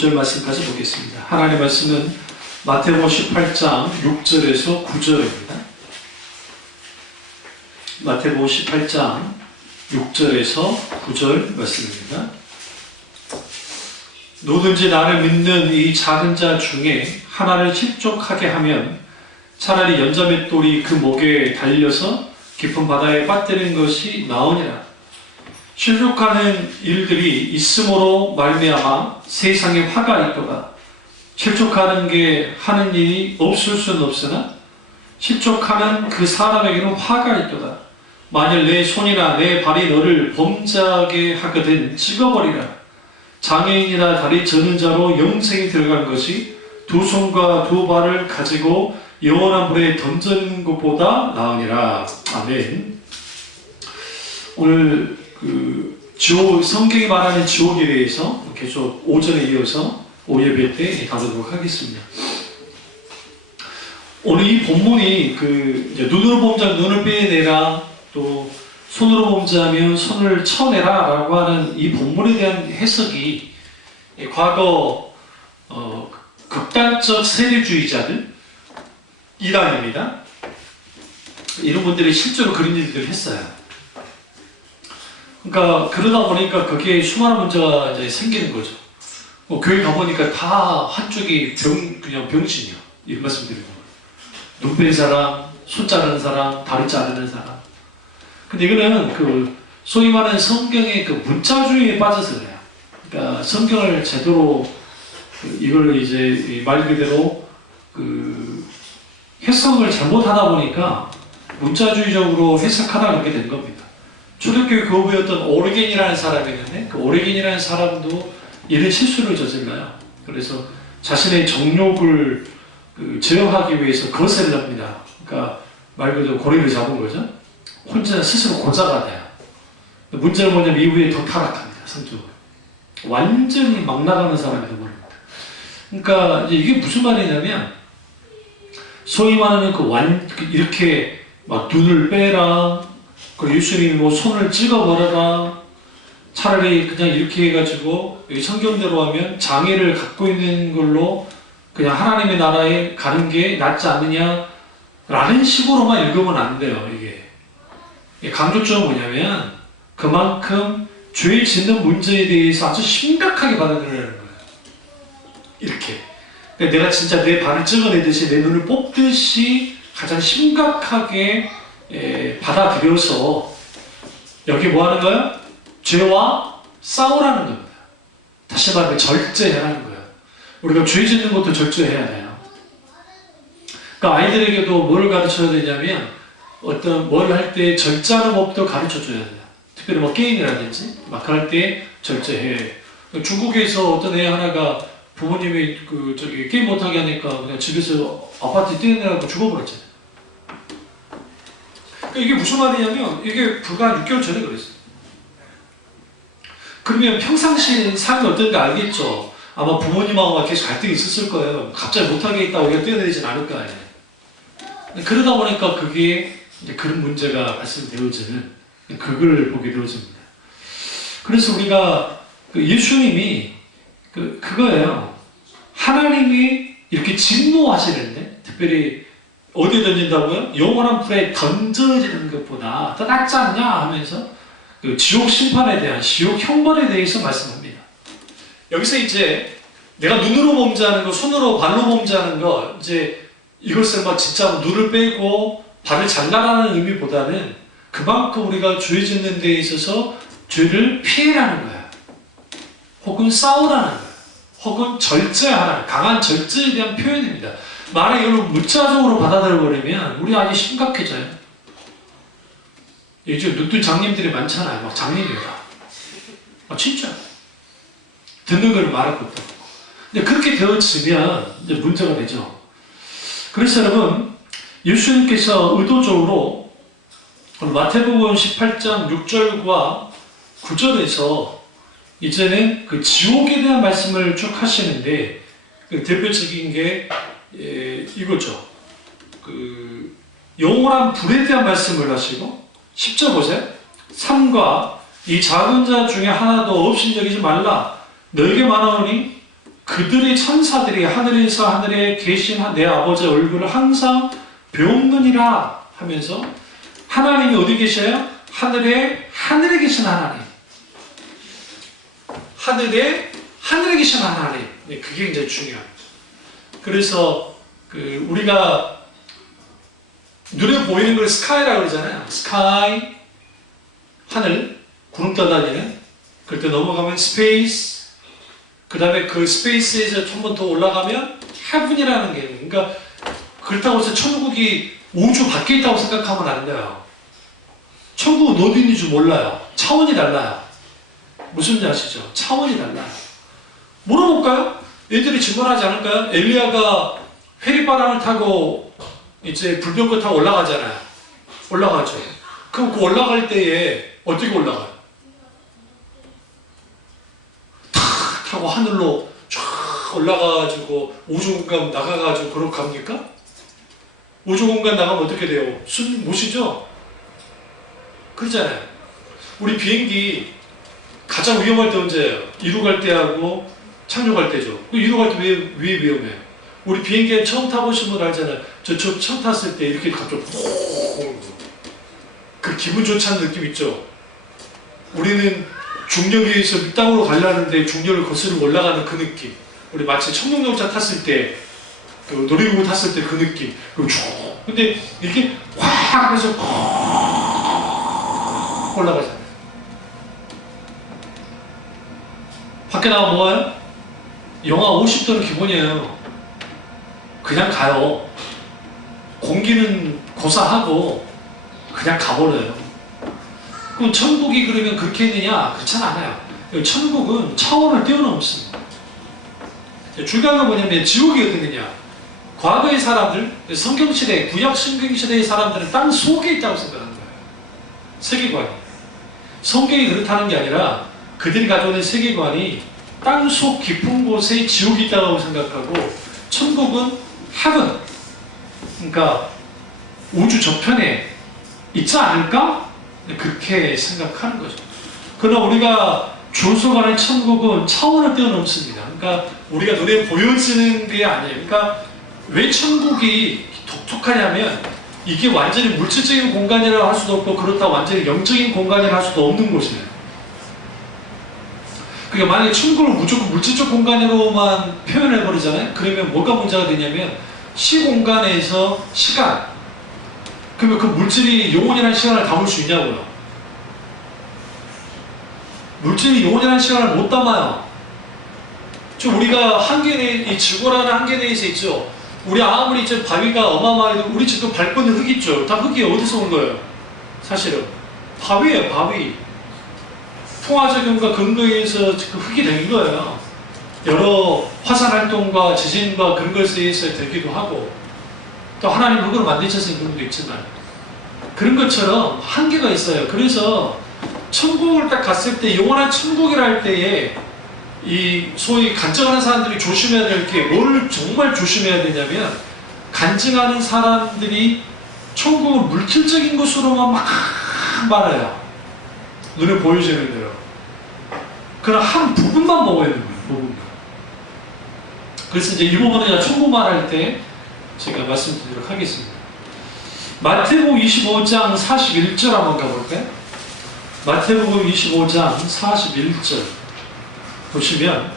9절 말씀까지 보겠습니다. 하나님의 말씀은 마태복음 18장 6절에서 9절입니다. 마태복음 18장 6절에서 9절 말씀입니다. 누구든지 나를 믿는 이 작은 자 중에 하나를 실족하게 하면 차라리 연자맷돌이 그 목에 달려서 깊은 바다에 빠뜨리는 것이 나으니라. 실족하는 일들이 있음으로 말미암아 세상에 화가 있도다. 실족하는 게 하는 일이 없을 수는 없으나 실족하는 그 사람에게는 화가 있도다. 만일 내 손이나 내 발이 너를 범죄하게 하거든 찍어버리라. 장애인이나 다리 저는 자로 영생이 들어간 것이 두 손과 두 발을 가지고 영원한 불에 던지는 것보다 나으니라. 아멘. 오늘 성경이 말하는 지옥에 대해서 계속 오전에 이어서 오예배 때 다루도록 하겠습니다. 오늘 이 본문이 눈으로 범죄하면 눈을 빼내라, 또 손으로 범죄하면 손을 쳐내라 라고 하는 이 본문에 대한 해석이 과거 극단적 세대주의자들 이단입니다. 이런 분들이 실제로 그런 일들을 했어요. 그러니까 그러다 보니까 거기에 수많은 문제가 이제 생기는 거죠. 교회 가보니까 다 한쪽이 그냥 병신이야. 이런 말씀 드리고. 눈 뺀 사람, 손 자르는 사람, 다리 자르는 사람. 근데 이거는 소위 말하는 성경의 문자주의에 빠져서 그래요. 그러니까 성경을 제대로 이걸 이제 말 그대로 해석을 잘못하다 보니까 문자주의적으로 해석하다 그렇게 된 겁니다. 초대교회 교부였던 오르겐이라는 사람이 있는데 그 오르겐이라는 사람도 이런 실수를 저질러요. 그래서 자신의 정욕을 제어하기 위해서 거세를 합니다. 그러니까 말 그대로 고리를 잡은 거죠. 혼자 스스로 고자가 돼요. 문제는 뭐냐면 이후에 더 타락합니다. 성적으로. 완전히 막 나가는 사람이 되어버립니다. 그러니까 이게 무슨 말이냐면 소위 말하는 이렇게 막 눈을 빼라, 그리고 예수님이 뭐 손을 찍어버려라, 차라리 그냥 이렇게 해가지고 여기 성경대로 하면 장애를 갖고 있는 걸로 그냥 하나님의 나라에 가는 게 낫지 않느냐라는 식으로만 읽으면 안 돼요. 이게 강조점은 뭐냐면 그만큼 죄 짓는 문제에 대해서 아주 심각하게 받아들여야 하는 거예요. 이렇게 내가 진짜 내 발을 찍어내듯이 내 눈을 뽑듯이 가장 심각하게 받아들여서 여기 뭐 하는 거예요? 죄와 싸우라는 겁니다. 다시 말하면 절제하라는 거예요. 우리가 죄 짓는 것도 절제해야 돼요. 그러니까 아이들에게도 뭘 가르쳐야 되냐면 뭘 할 때 절제하는 법도 가르쳐줘야 돼요. 특별히 뭐 게임이라든지 막 할 때 절제해. 중국에서 어떤 애 하나가 부모님이 게임 못하게 하니까 그냥 집에서 아파트 뛰어내라고 죽어버렸잖아요. 그러니까 이게 무슨 말이냐면 이게 불과 한 6개월 전에 그랬어요. 그러면 평상시 삶이 어떤지 알겠죠? 아마 부모님하고 계속 갈등이 있었을 거예요. 갑자기 못하게 있다고 우리가 뛰어내리진 않을 거 아니에요. 그러다 보니까 그게 이제 그런 문제가 발생되어지는 그걸 보게 되어집니다. 그래서 우리가 예수님이 그거예요. 하나님이 이렇게 진노하시는데 특별히 어디에 던진다고요? 영원한 불에 던져지는 것보다 더 낫지 않냐 하면서 지옥 심판에 대한 지옥 형벌에 대해서 말씀합니다. 여기서 이제 내가 눈으로 범죄하는 거, 손으로 발로 범죄하는 거, 이제 이것을 막 진짜 눈을 빼고 발을 잘라라는 의미보다는 그만큼 우리가 죄 짓는 데 있어서 죄를 피해라는 거야. 혹은 싸우라는 거야. 혹은 절제하라는, 강한 절제에 대한 표현입니다. 만약 이걸 문자적으로 받아들여버리면 우리 아주 심각해져요. 요즘 눈뜬 장님들이 많잖아요. 막 장님이라. 진짜. 듣는 걸 말할 것도 없고. 근데 그렇게 되어지면 이제 문제가 되죠. 그래서 여러분, 예수님께서 의도적으로 마태복음 18장 6절과 9절에서 이제는 지옥에 대한 말씀을 쭉 하시는데 대표적인 게 이거죠. 영원한 불에 대한 말씀을 하시고 10절 보세요. 3과 이 작은 자 중에 하나도 없인 여기지 말라. 너에게 말하노니 그 그들의 천사들이 하늘에서 하늘에 계신 내 아버지 얼굴을 항상 배우느니라 하면서 하나님이 어디 계셔요? 하늘에 계신 하나님. 하늘에 계신 하나님. 네, 그게 굉장히 중요합니다. 그래서 우리가 눈에 보이는 걸 스카이라고 그러잖아요. 스카이, 하늘, 구름 떠다니는. 그럴 때 넘어가면 스페이스, 그 다음에 그 스페이스에서 한 번 더 올라가면 헤븐이라는 게, 그러니까 그렇다고 해서 천국이 우주 밖에 있다고 생각하면 안 돼요. 천국은 어디 있는 줄 몰라요. 차원이 달라요. 무슨 지 아시죠? 차원이 달라요. 물어볼까요? 애들이 질문하지 않을까요? 엘리야가 회리바람을 타고 이제 불병거 타고 올라가잖아요. 올라가죠. 그럼 그 올라갈 때에 어떻게 올라가요? 탁 하고 하늘로 쫙 올라가가지고 우주공간 나가가지고 그러고 갑니까? 우주공간 나가면 어떻게 돼요? 숨 못 쉬죠? 그러잖아요. 우리 비행기 가장 위험할 때 언제예요? 이루 갈 때하고 착륙할 때죠. 이루 갈 때 왜 위험해요? 우리 비행기에 처음 타보신 분 알잖아요. 저 처음 탔을 때 이렇게 갑자기 그 기분 좋지 않은 느낌 있죠? 우리는 중력에 의해서 땅으로 가려는데 중력을 거스르고 올라가는 그 느낌. 우리 마치 청룡열차 탔을 때, 그 놀이기구 탔을 때 그 느낌. 그리고 쭉. 근데 이렇게 확 해서 올라가잖아요. 밖에 나가면 뭐예요? 영하 50도는 기본이에요. 그냥 가요. 공기는 고사하고 그냥 가버려요. 그럼 천국이 그러면 그렇게 있느냐? 그렇진 않아요. 천국은 차원을 뛰어넘습니다. 중요한 건 뭐냐면 지옥이 어디 있느냐? 과거의 사람들, 성경시대, 구약 성경시대의 사람들은 땅 속에 있다고 생각하는 거예요. 세계관이. 성경이 그렇다는 게 아니라 그들이 가져오는 세계관이 땅속 깊은 곳에 지옥이 있다고 생각하고 천국은 heaven, 그러니까 우주 저편에 있지 않을까? 그렇게 생각하는 거죠. 그러나 우리가 조소간의 천국은 차원을 뛰어넘습니다. 그러니까 우리가 눈에 보여지는 게 아니에요. 그러니까 왜 천국이 독특하냐면 이게 완전히 물질적인 공간이라고 할 수도 없고 그렇다고 완전히 영적인 공간이라고 할 수도 없는 곳이에요. 그러니까 만약에 천국을 무조건 물질적 공간으로만 표현해버리잖아요. 그러면 뭐가 문제가 되냐면 시공간에서 시간, 그러면 그 물질이 영원이라는 시간을 담을 수 있냐고요. 물질이 영원이라는 시간을 못 담아요. 저 우리가 한계 내, 이 지구라는 한계 내에서 있죠. 우리 아무리 이제 바위가 어마어마해도 우리 지금 밟고는 흙 있죠. 다 흙이 어디서 온 거예요? 사실은 바위예요, 바위. 풍화작용과 근거에 의해서 그 흙이 된 거예요. 여러 화산 활동과 지진과 그런 것에 의해서 되기도 하고 또 하나님 흙으로 만드셔서 그런 것도 있지만 그런 것처럼 한계가 있어요. 그래서 천국을 딱 갔을 때 영원한 천국이라 할 때에 이 소위 간증하는 사람들이 조심해야 될 게 뭘 정말 조심해야 되냐면 간증하는 사람들이 천국을 물질적인 것으로만 막 말해요. 눈에 보여지는 대로. 그러나 한 부분만 보고 있는 거예요. 부분만. 그래서 이제 이 부분은 제가 천국 말할 때 제가 말씀드리도록 하겠습니다. 마태복음 25장 41절 한번 가볼까요? 마태복음 25장 41절 보시면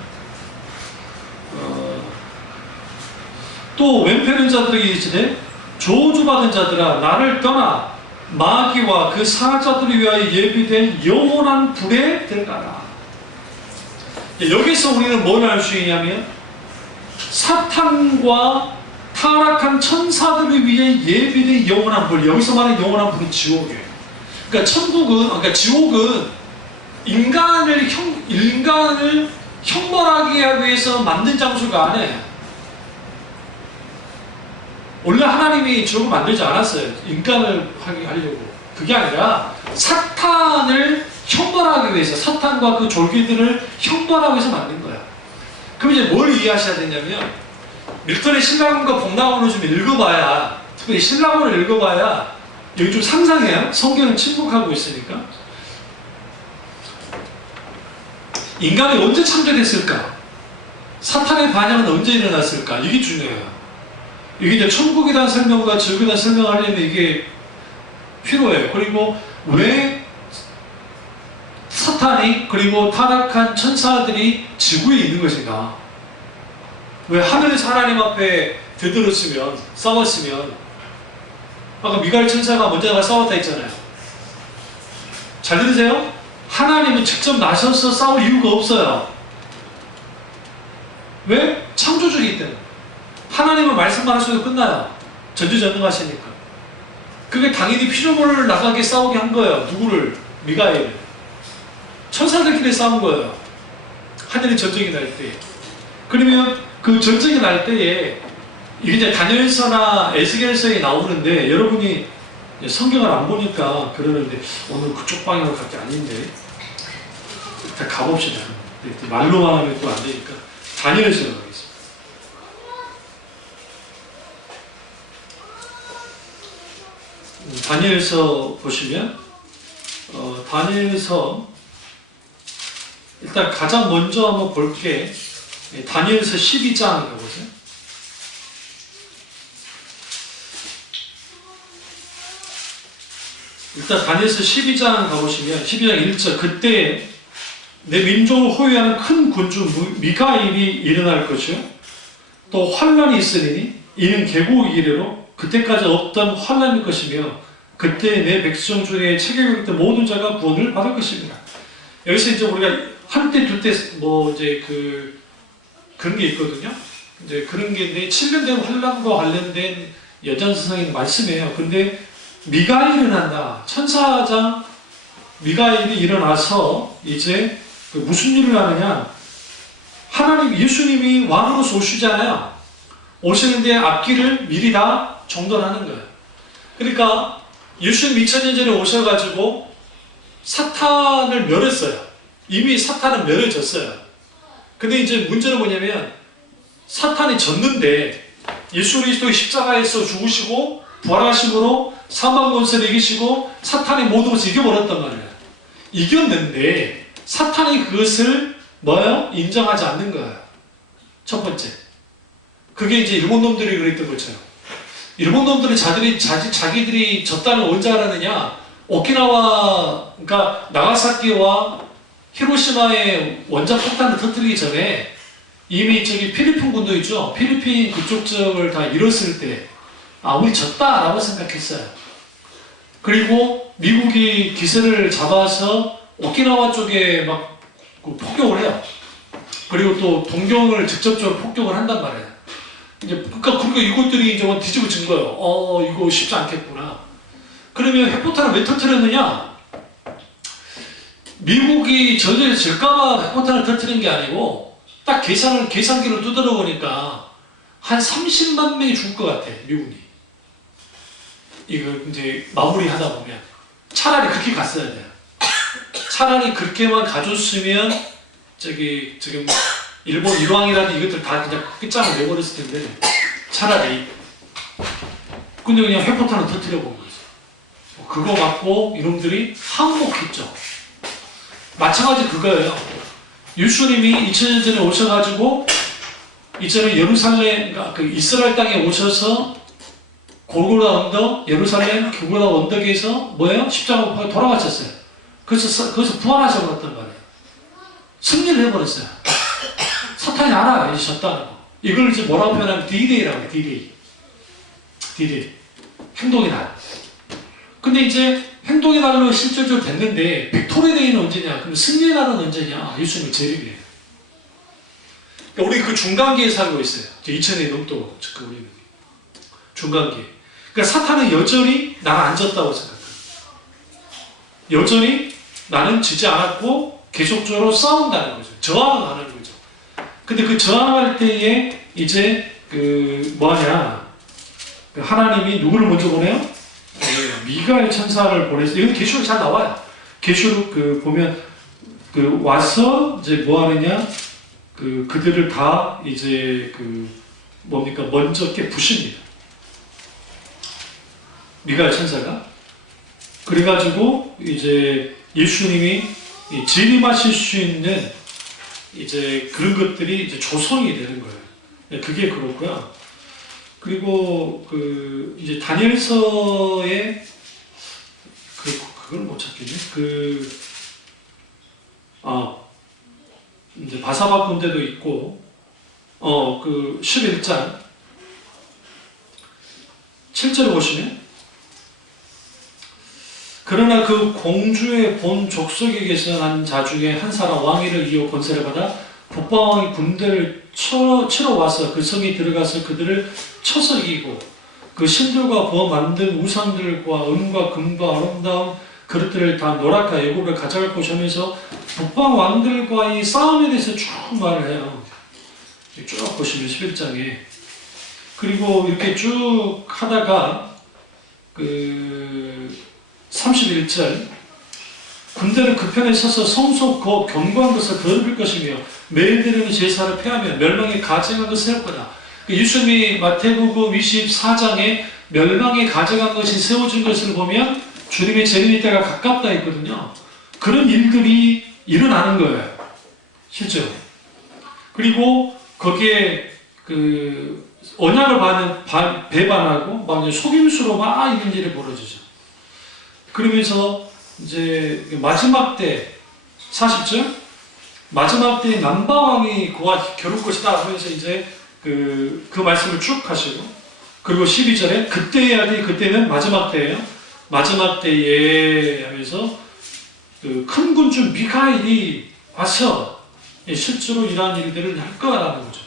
또 왼편은 자들에게 이르시되 저주받은 자들아 나를 떠나 마귀와 그 사자들을 위하여 예비된 영원한 불에 들어가라. 여기서 우리는 뭘 알 수 있냐면 사탄과 타락한 천사들을 위해 예비된 영원한 불. 여기서 말하는 영원한 불은 지옥이에요. 그러니까 천국은, 그러니까 지옥은 인간을 형벌하기 위해서 만든 장소가 아니에요. 원래 하나님이 지옥을 만들지 않았어요. 인간을 하려고. 그게 아니라 사탄을 형벌하기 위해서, 사탄과 그 졸기들을 형벌하기 위해서 만든 거야. 그럼 이제 뭘 이해하셔야 되냐면 밀턴의 신라곤과 복나곤을 좀 읽어봐야, 특별히 신라곤을 읽어봐야 여기 좀 상상해요. 성경은 침묵하고 있으니까. 인간이 언제 창조됐을까? 사탄의 반역은 언제 일어났을까? 이게 중요해요. 이게 이제 천국에 대한 설명과 지옥에 대한 설명을 하려면 이게 필요해요. 그리고 왜 사탄이 그리고 타락한 천사들이 지구에 있는 것인가? 왜 하늘에서 하나님 앞에 되들었으면, 싸웠으면, 아까 미가엘 천사가 먼저 나가 싸웠다 했잖아요. 잘 들으세요? 하나님은 직접 나서서 싸울 이유가 없어요. 왜? 창조주이기 때문에. 하나님은 말씀만 하셔도 끝나요. 전지전능하시니까. 그게 당연히 피조물을 나가게 싸우게 한 거예요. 누구를? 미가엘을. 천사들끼리 싸운 거예요. 하늘의 전쟁이 날 때. 그러면 그 전쟁이 날 때에 이게 이제 다니엘서나 에스겔서에 나오는데 여러분이 성경을 안 보니까 그러는데 오늘 그쪽 방향으로 갈 게 아닌데 일단 가봅시다. 말로만 하면 또 안 되니까 다니엘서로 가겠습니다. 다니엘서 보시면 다니엘서 일단 가장 먼저 한번 볼게 다니엘서 12장 가보세요. 일단 다니엘서 12장 가보시면 12장 1절 그때 내 민족을 호위하는 큰 군주 미가엘이 일어날 것이요 또 환란이 있으리니 이는 개국이 이래로 그때까지 없던 환란일 것이며 그때 내 백성 중에 체격을 때 모든 자가 구원을 받을 것입니다. 여기서 이제 우리가 한때 둘때 뭐 이제 그런 게 있거든요. 이제 그런 게 있는데 7년 된 환란과 관련된 여전서상의 말씀이에요. 근데 미가엘이 일어난다. 천사장 미가엘이 일어나서 이제 무슨 일을 하느냐? 하나님 예수님이 왕으로서 오시잖아요. 오시는데 앞길을 미리 다 정돈하는 거예요. 그러니까 예수님 2000년 전에 오셔가지고 사탄을 멸했어요. 이미 사탄은 멸해졌어요. 근데 이제 문제는 뭐냐면 사탄이 졌는데 예수 그리스도의 십자가에서 죽으시고 부활하심으로 사망 권세를 이기시고 사탄이 모든 것을 이겨버렸단 말이에요. 이겼는데 사탄이 그것을 뭐예요? 인정하지 않는 거예요. 첫 번째. 그게 이제 일본 놈들이 그랬던 것처럼. 일본 놈들은 자기들이 졌다는 언제 알았느냐? 오키나와, 그러니까 나가사키와 히로시마의 원자 폭탄을 터뜨리기 전에 이미 저기 필리핀 군도 있죠. 필리핀 그쪽 지역을 다 잃었을 때, 우리 졌다라고 생각했어요. 그리고 미국이 기세를 잡아서 오키나와 쪽에 막 폭격을 해요. 그리고 또 동경을 직접적으로 폭격을 한단 말이에요. 그러니까 이것들이 이제 뒤집어진 거예요. 이거 쉽지 않겠구나. 그러면 핵폭탄을 왜 터뜨렸느냐? 미국이 전쟁에서 질까봐 핵폭탄을 터뜨린 게 아니고 딱 계산기를 두드려 보니까 한 30만 명이 죽을 것 같아. 미국이. 이거 이제 마무리하다 보면 차라리 그렇게 갔어야 돼요. 차라리 그렇게만 가줬으면 지금 일본 일왕이라든 이것들 다 그냥 끝장을 내버렸을 텐데 차라리 근데 그냥 핵폭탄을 터뜨려 본 거죠. 그거 갖고 이놈들이 항복했죠. 마찬가지 그거예요. 예수님이 2000년 전에 오셔가지고 이전에 예루살렘 그 이스라엘 땅에 오셔서 골고다 언덕 예루살렘 골고다 언덕에서 뭐예요? 십자가 못 박혀 돌아가셨어요. 거기서 부활하셔버렸단 말이에요. 승리를 해버렸어요. 사탄이 알아. 이제 졌다는 거. 이걸 이제 뭐라고 표현하면 D-Day라고 해요. D-Day. 행동의 날. 근데 이제 행동의 날로 실질적으로 됐는데 빅토리데이는 언제냐? 그럼 승리의 날은 언제냐? 예수님이 재림이에요. 그러니까 우리 그 중간기에 살고 있어요. 2000년이 넘도록 우리는 중간기. 그러니까 사탄은 여전히 나는 안 졌다고 생각해요. 여전히 나는 지지 않았고 계속적으로 싸운다는 거죠. 저항하는 거죠. 근데 그 저항할 때에 이제 뭐하냐? 하나님이 누구를 먼저 보내요? 미가엘 천사를 보내서 이건 계시록 잘 나와요. 계시록 보면 와서 이제 뭐 하느냐? 그들을 다 이제 뭡니까? 먼저 부십니다. 미가엘 천사가 그래가지고 이제 예수님이 재림하실 수 있는 이제 그런 것들이 이제 조성이 되는 거예요. 그게 그렇고요. 그리고 그 이제 다니엘서의 그걸 못 찾겠네. 이제 바사바 군대도 있고, 그 11장 7절을 보시면, 그러나 그 공주의 본 족속에게서 난 자 중에 한 사람 왕위를 이어 권세를 받아 북방왕이 군대를 치러 와서 그 성에 들어가서 그들을 쳐서 이기고 그 신들과 부어 만든 우상들과 은과 금과 아름다운 그릇들을 다 노랗게 애굽을 가져갈 것이 하면서 북방 왕들과의 싸움에 대해서 쭉 말을 해요. 쭉 보시면 11장에. 그리고 이렇게 쭉 하다가 그 31절, 군대는 그 편에 서서 성소 곧 견고한 것을 더럽힐 것이며 매일 드리는 제사를 폐하며 멸망의 가증한 것을 세울 거다. 예수님이 마태복음 24장에 멸망의 가증한 것이 세워진 것을 보면 주님의 재림의 때가 가깝다 했거든요. 그런 일들이 일어나는 거예요, 실제로. 그리고 거기에 그 언약을 배반하고 막 속임수로 막 이런 일이 벌어지죠. 그러면서 이제 마지막 때 40절, 마지막 때 남방왕이 그와 겨룰 것이다 하면서 이제 그 말씀을 쭉 하시고, 그리고 12절에 그때 해야 돼. 그때는 마지막 때예요. 마지막 때에 하면서 그 큰 군주 미가엘이 와서 실제로 이러한 일들을 할 거라는 거죠.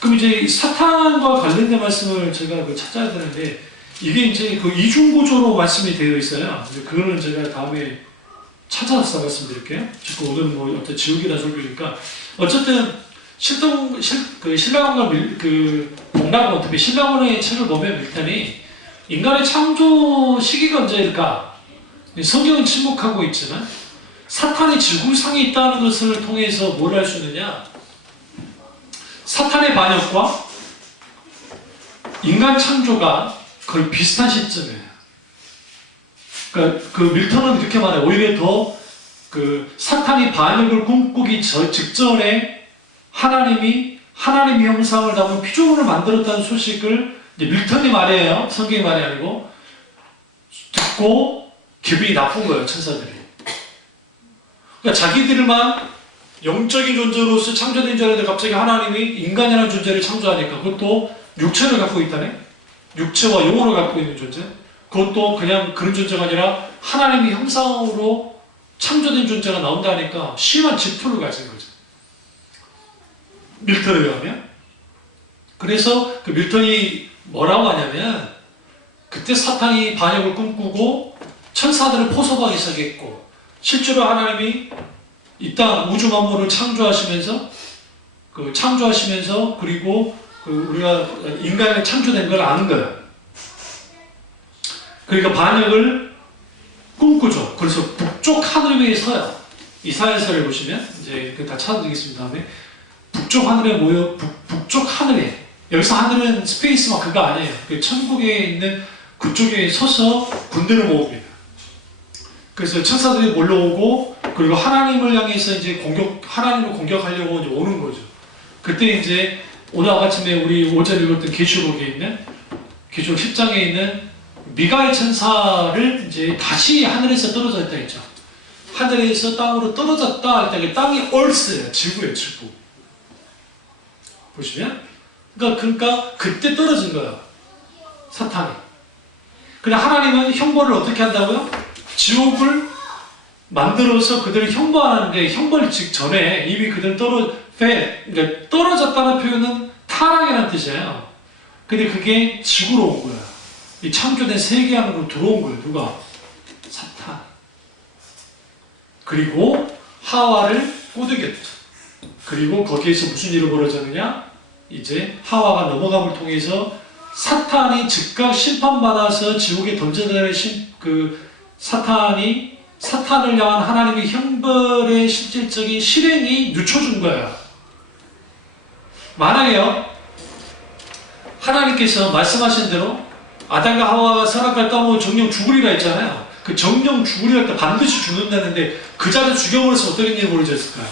그럼 이제 사탄과 관련된 말씀을 제가 찾아야 되는데, 이게 이제 그 이중구조로 말씀이 되어 있어요. 그거는 제가 다음에 찾아서 말씀드릴게요. 지금 오늘은 뭐 어떤 지옥이라 설교니까. 어쨌든 신라원과 복락원, 특히 신라원의 책을 보면 밀턴이 인간의 창조 시기가 언제일까? 성경은 침묵하고 있지만 사탄이 지구상에 있다는 것을 통해서 뭘 할 수 있느냐? 사탄의 반역과 인간 창조가 거의 비슷한 시점이에요. 그러니까 그 밀턴은 이렇게 말해요. 오히려 더 그 사탄이 반역을 꿈꾸기 직전에 하나님의 형상을 담은 피조물을 만들었다는 소식을 이제 밀턴이 말해요. 성경이 말이 아니고. 듣고 기분이 나쁜 거예요, 천사들이. 그러니까 자기들만 영적인 존재로서 창조된 줄 알았는데 갑자기 하나님이 인간이라는 존재를 창조하니까, 그것도 육체를 갖고 있다네? 육체와 영혼을 갖고 있는 존재? 그것도 그냥 그런 존재가 아니라 하나님의 형상으로 창조된 존재가 나온다니까 심한 질투를 가진 거죠. 밀턴에 의하면. 그래서 그 밀턴이 뭐라고 하냐면, 그때 사탄이 반역을 꿈꾸고 천사들을 포섭하기 시작했고, 실제로 하나님이 이 땅 우주 만물을 창조하시면서 그리고 우리가 인간이 창조된 걸 아는 거예요. 그러니까 반역을 꿈꾸죠. 그래서 북쪽 하늘 위에 서요. 이사야서를 보시면 이제 다 찾아드리겠습니다. 다음에 북쪽 하늘에 북쪽 하늘에, 여기서 하늘은 스페이스 마크가 아니에요. 천국에 있는 그쪽에 서서 군대를 모읍니다. 그래서 천사들이 몰려오고, 그리고 하나님을 향해서 이제 하나님을 공격하려고 이제 오는 거죠. 그때 이제 오늘 아침에 우리 오전에 읽었던 계시록에 있는, 계시록 10장에 있는 미가엘 천사를 이제 다시 하늘에서 떨어져 있다 했죠. 하늘에서 땅으로 떨어졌다 할 때 땅이 얼스예요. 지구예요, 지구. 보시면. 그러니까 그때 떨어진 거예요, 사탄이. 근데 하나님은 형벌을 어떻게 한다고요? 지옥을 만들어서 그들을 형벌하는데, 형벌 직전에 이미 그들은 그러니까 떨어졌다는 표현은 타락이라는 뜻이에요. 근데 그게 지구로 온 거예요. 이 창조된 세계 안으로 들어온 거예요. 누가? 사탄. 그리고 하와를 꼬드겼죠. 그리고 거기에서 무슨 일이 벌어졌느냐? 이제 하와가 넘어감을 통해서 사탄이 즉각 심판받아서 지옥에 던져내는 사탄을 향한 하나님의 형벌의 실질적인 실행이 늦춰준 거예요. 만약에요, 하나님께서 말씀하신 대로 아담과 하와가 선악과를 따먹으면 정령 죽으리라 했잖아요. 그 정령 죽으리라 할 때 반드시 죽는다는데 그 자를 죽여버려서 어떤 일이 벌어졌을까요?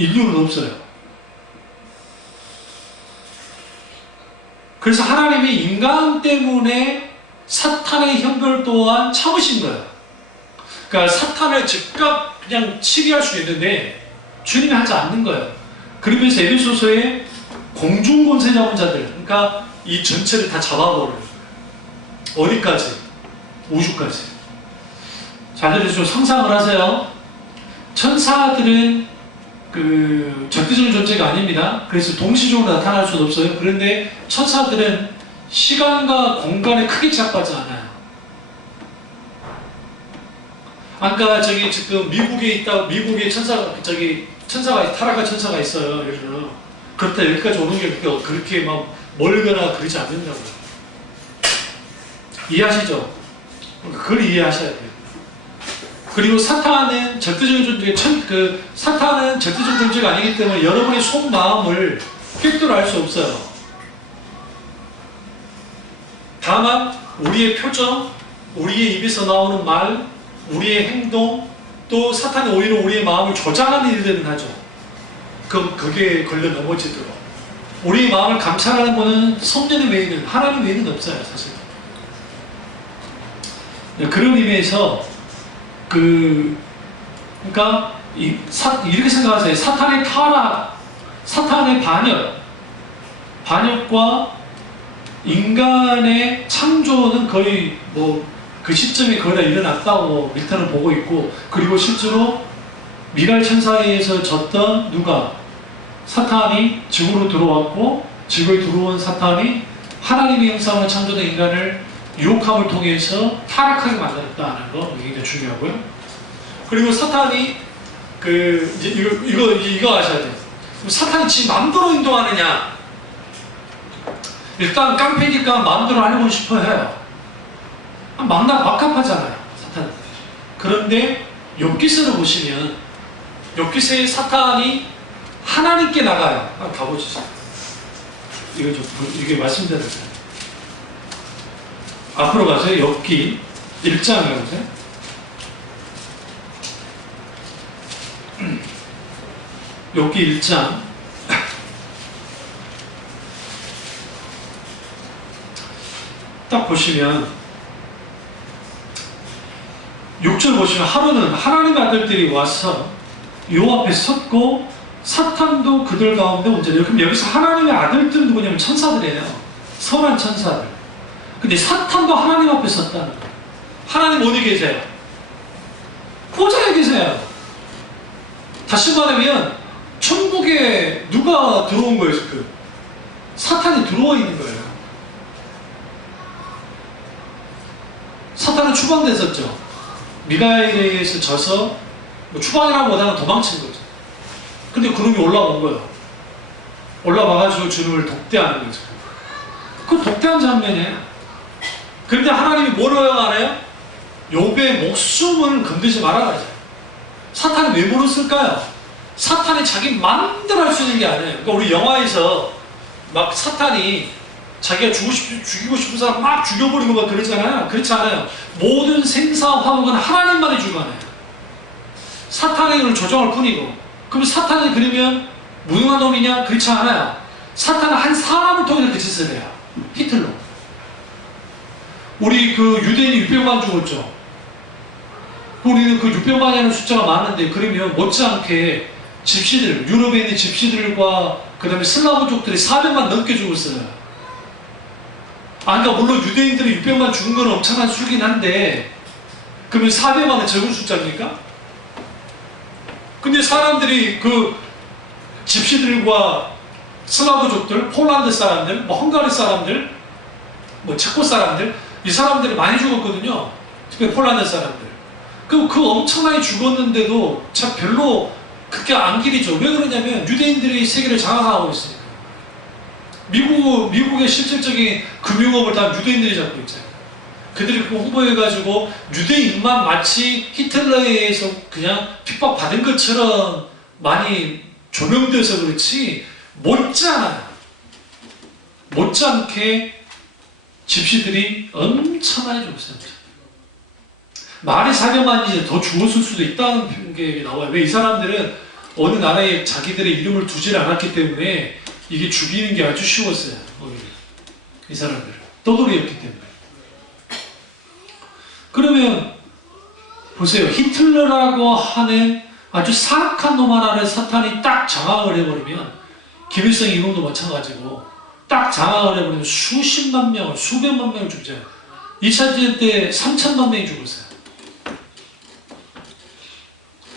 인류는 없어요. 그래서 하나님이 인간 때문에 사탄의 형벌 또한 참으신 거예요. 그러니까 사탄을 즉각 그냥 치리할 수 있는데 주님이 하지 않는 거예요. 그러면서 에베소서에 공중권세 잡은 자들, 그러니까 이 전체를 다 잡아버려요. 어디까지? 우주까지. 잘 들으시죠. 상상을 하세요. 천사들은 그 절대적인 존재가 아닙니다. 그래서 동시적으로 나타날 수는 없어요. 그런데 천사들은 시간과 공간에 크게 제약받지 않아요. 아까 저기 지금 미국에 미국에 천사가 타락한 천사가 있어요. 예를 들어. 그렇다 여기까지 오는 게 그렇게 막 멀거나 그러지 않는다고요. 이해하시죠? 그걸 이해하셔야 돼요. 그리고 사탄은 절대적인 존재, 사탄은 절대적인 존재가 아니기 때문에 여러분의 속마음을 꿰뚫어 알 수 없어요. 다만 우리의 표정, 우리의 입에서 나오는 말, 우리의 행동, 또 사탄이 오히려 우리의 마음을 조장하는 일들은 하죠. 그게 걸려 넘어지도록. 우리의 마음을 감찰하는 분은 성령 외에는, 하나님 외에는 없어요, 사실. 그런 의미에서 그러니까 이렇게 생각하세요. 사탄의 타락, 사탄의 반역과 인간의 창조는 거의 그 시점에 거의 다 일어났다고 밀턴은 보고 있고, 그리고 실제로 미랄 천사에 의해서 졌던 누가? 사탄이 지구로 들어왔고, 지구에 들어온 사탄이 하나님의 형상으로 창조된 인간을 유혹함을 통해서 타락하게 만들었다는 거 굉장히 중요하고요. 그리고 사탄이 이거 아셔야 돼요. 사탄이 지 마음대로 행동하느냐? 일단 깡패니까 마음대로 하려고 싶어 해요. 막합하잖아요, 사탄은. 그런데 욥기서를 보시면 욥기서의 사탄이 하나님께 나가요. 한번 가보시죠. 이게 말씀드렸어요. 앞으로 가세요. 욥기 1장에 가보세요. 욥기 1장 딱 보시면 6절 보시면 하루는 하나님의 아들들이 와서 요 앞에 섰고 사탄도 그들 가운데 온전해요. 그럼 여기서 하나님의 아들들은 누구냐면 천사들이에요. 선한 천사들. 근데 사탄도 하나님 앞에 섰다는 거예요. 하나님 어디 계세요? 보좌에 계세요. 다시 말하면 천국에 누가 들어온 거예요? 사탄이 들어와 있는 거예요. 사탄은 추방됐었죠. 미가엘에 의해서 져서 추방이라고 못하면 도망친 거죠. 근데 그놈이 올라온 거예요. 올라와가지고 주님을 독대하는 거죠. 그 독대한 장면이에요. 그런데 하나님이 뭐라고 하나요? 욥의 목숨을 건드지 말아가지고. 사탄이 왜 물었을까요? 사탄이 자기 마음대로 할 수 있는 게 아니에요. 그러니까 우리 영화에서 막 사탄이 자기가 죽이고 싶은 사람 막 죽여버리고 막 그러잖아요. 그렇지 않아요. 모든 생사와 화목은 하나님만이 주관해요. 사탄의 힘을 조정할 뿐이고. 그럼 사탄이 그러면 무능한 놈이냐? 그렇지 않아요. 사탄은 한 사람을 통해서 그 짓을 해요. 히틀러. 우리 유대인이 600만 죽었죠. 우리는 600만이라는 숫자가 많은데, 그러면 못지않게 집시들, 유럽에 있는 집시들과 그 다음에 슬라브족들이 400만 넘게 죽었어요. 그러니까 물론 유대인들이 600만 죽은 건 엄청난 수긴 한데, 그러면 400만은 적은 숫자입니까? 근데 사람들이 집시들과 슬라브족들, 폴란드 사람들, 헝가리 사람들, 체코 사람들, 이 사람들이 많이 죽었거든요. 특히 폴란드 사람들. 그 엄청나게 죽었는데도 참 별로 그렇게 안 기리죠. 왜 그러냐면 유대인들이 세계를 장악하고 있으니까. 미국의 실질적인 금융업을 다 유대인들이 잡고 있잖아요. 그들이 그거 홍보해가지고 유대인만 마치 히틀러에 의해서 그냥 핍박받은 것처럼 많이 조명돼서 그렇지 못지않게 집시들이 엄청나게 죽었어요. 말이 400만이 더 죽었을 수도 있다는 게 나와요. 왜? 이 사람들은 어느 나라에 자기들의 이름을 두질 않았기 때문에 이게 죽이는 게 아주 쉬웠어요. 이 사람들은 떠돌이였기 때문에. 그러면 보세요. 히틀러라고 하는 아주 사악한 놈 하나를 사탄이 딱 장악을 해버리면, 김일성 이놈도 마찬가지고 딱 장악을 해버리면 수십만 명을, 수백만 명을 죽잖아요. 2차 대전 때 3천만 명이 죽었어요.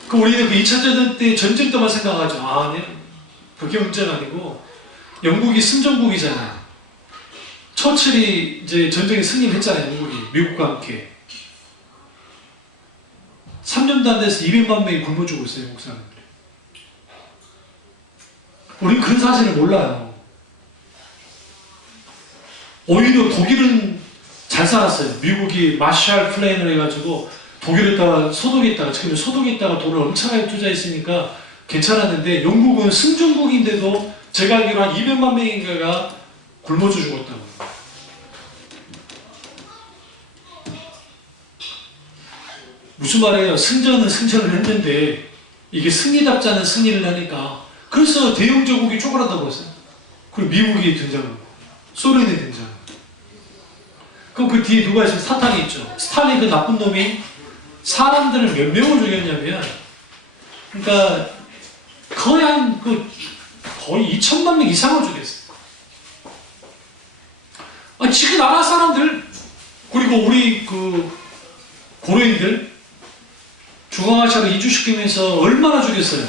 그럼 우리는 그 2차 대전 때 전쟁 때만 생각하죠. 아, 네. 그게 문제가 아니고, 영국이 승전국이잖아요. 처칠이 이제 전쟁에 승리를 했잖아요. 영국이 미국과 함께. 3년도 안 돼서 200만 명이 굶어 죽고 있어요. 영국 사람들이. 우리는 그런 사실을 몰라요. 오히려 독일은 잘 살았어요. 미국이 마샬 플랜을 해가지고 독일에다가 소독했다가, 지금 소독했다가 돈을 엄청나게 투자했으니까 괜찮았는데, 영국은 승전국인데도 제가 알기로 한 200만 명인가가 굶어 죽었다고. 무슨 말이에요? 승전은 승전을 했는데 이게 승리답지 않은 승리를 하니까, 그래서 대영제국이 쪼그라다고 했어요. 그리고 미국이 등장하고 소련이 등장하고. 그럼 그 뒤에 누가 있어요? 사탄이 있죠. 스탈린 그 나쁜 놈이 사람들을 몇 명을 죽였냐면, 그러니까 거의 2천만 명 이상을 죽였어요. 지금 나라 사람들, 그리고 우리 그 고려인들 중앙아시아로 이주시키면서 얼마나 죽였어요.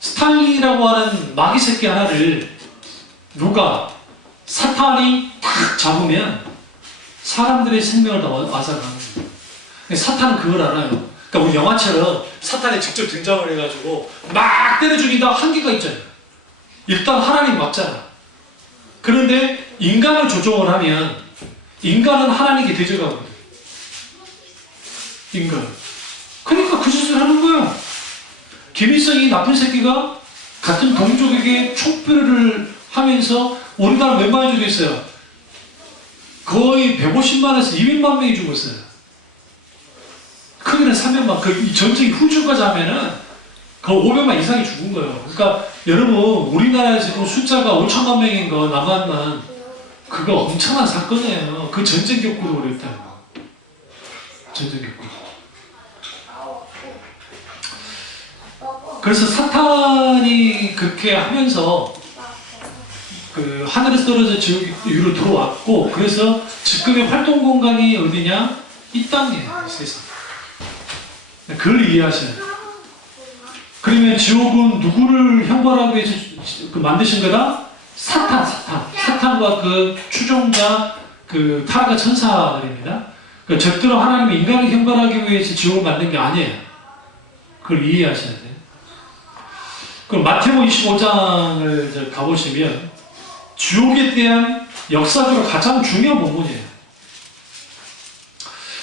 스탈린이라고 하는 마귀 새끼 하나를 누가, 사탄이 탁 잡으면 사람들의 생명을 다 앗아가는 거예요. 사탄은 그걸 알아요. 그러니까 우리 영화처럼 사탄이 직접 등장을 해가지고 막 때려 죽인다 한계가 있잖아요. 일단 하나님 맞잖아. 그런데 인간을 조종을 하면 인간은 하나님께 대적하거든. 인간. 그러니까 그 짓을 하는 거예요. 김일성이 나쁜 새끼가 같은 동족에게 촉별을 하면서 우리나라 몇 만이 죽였어요? 거의 150만에서 200만 명이 죽었어요. 크게는 300만. 그 전쟁 후주까지 하면은 그 500만 이상이 죽은 거예요. 그러니까 여러분, 우리나라에 지금 숫자가 5천만 명인 거, 남한만, 그거 엄청난 사건이에요. 그 전쟁 겪고도 그랬다는 거. 전쟁 겪고. 그래서 사탄이 그렇게 하면서 그 하늘에서 떨어져 지옥 위로 들어왔고, 그래서 지금의 활동 공간이 어디냐? 이 땅이에요. 세상. 그걸 이해하셔야 돼요. 그러면 지옥은 누구를 형벌하기 위해서 만드신 거다? 사탄과 그 추종자, 그 타락한 천사들입니다. 그러니까 절대로 하나님이 인간을 형벌하기 위해서 지옥을 만든 게 아니에요. 그걸 이해하셔야 돼요. 그럼 마태복음 25장을 가보시면 지옥에 대한 역사적으로 가장 중요한 본문이에요.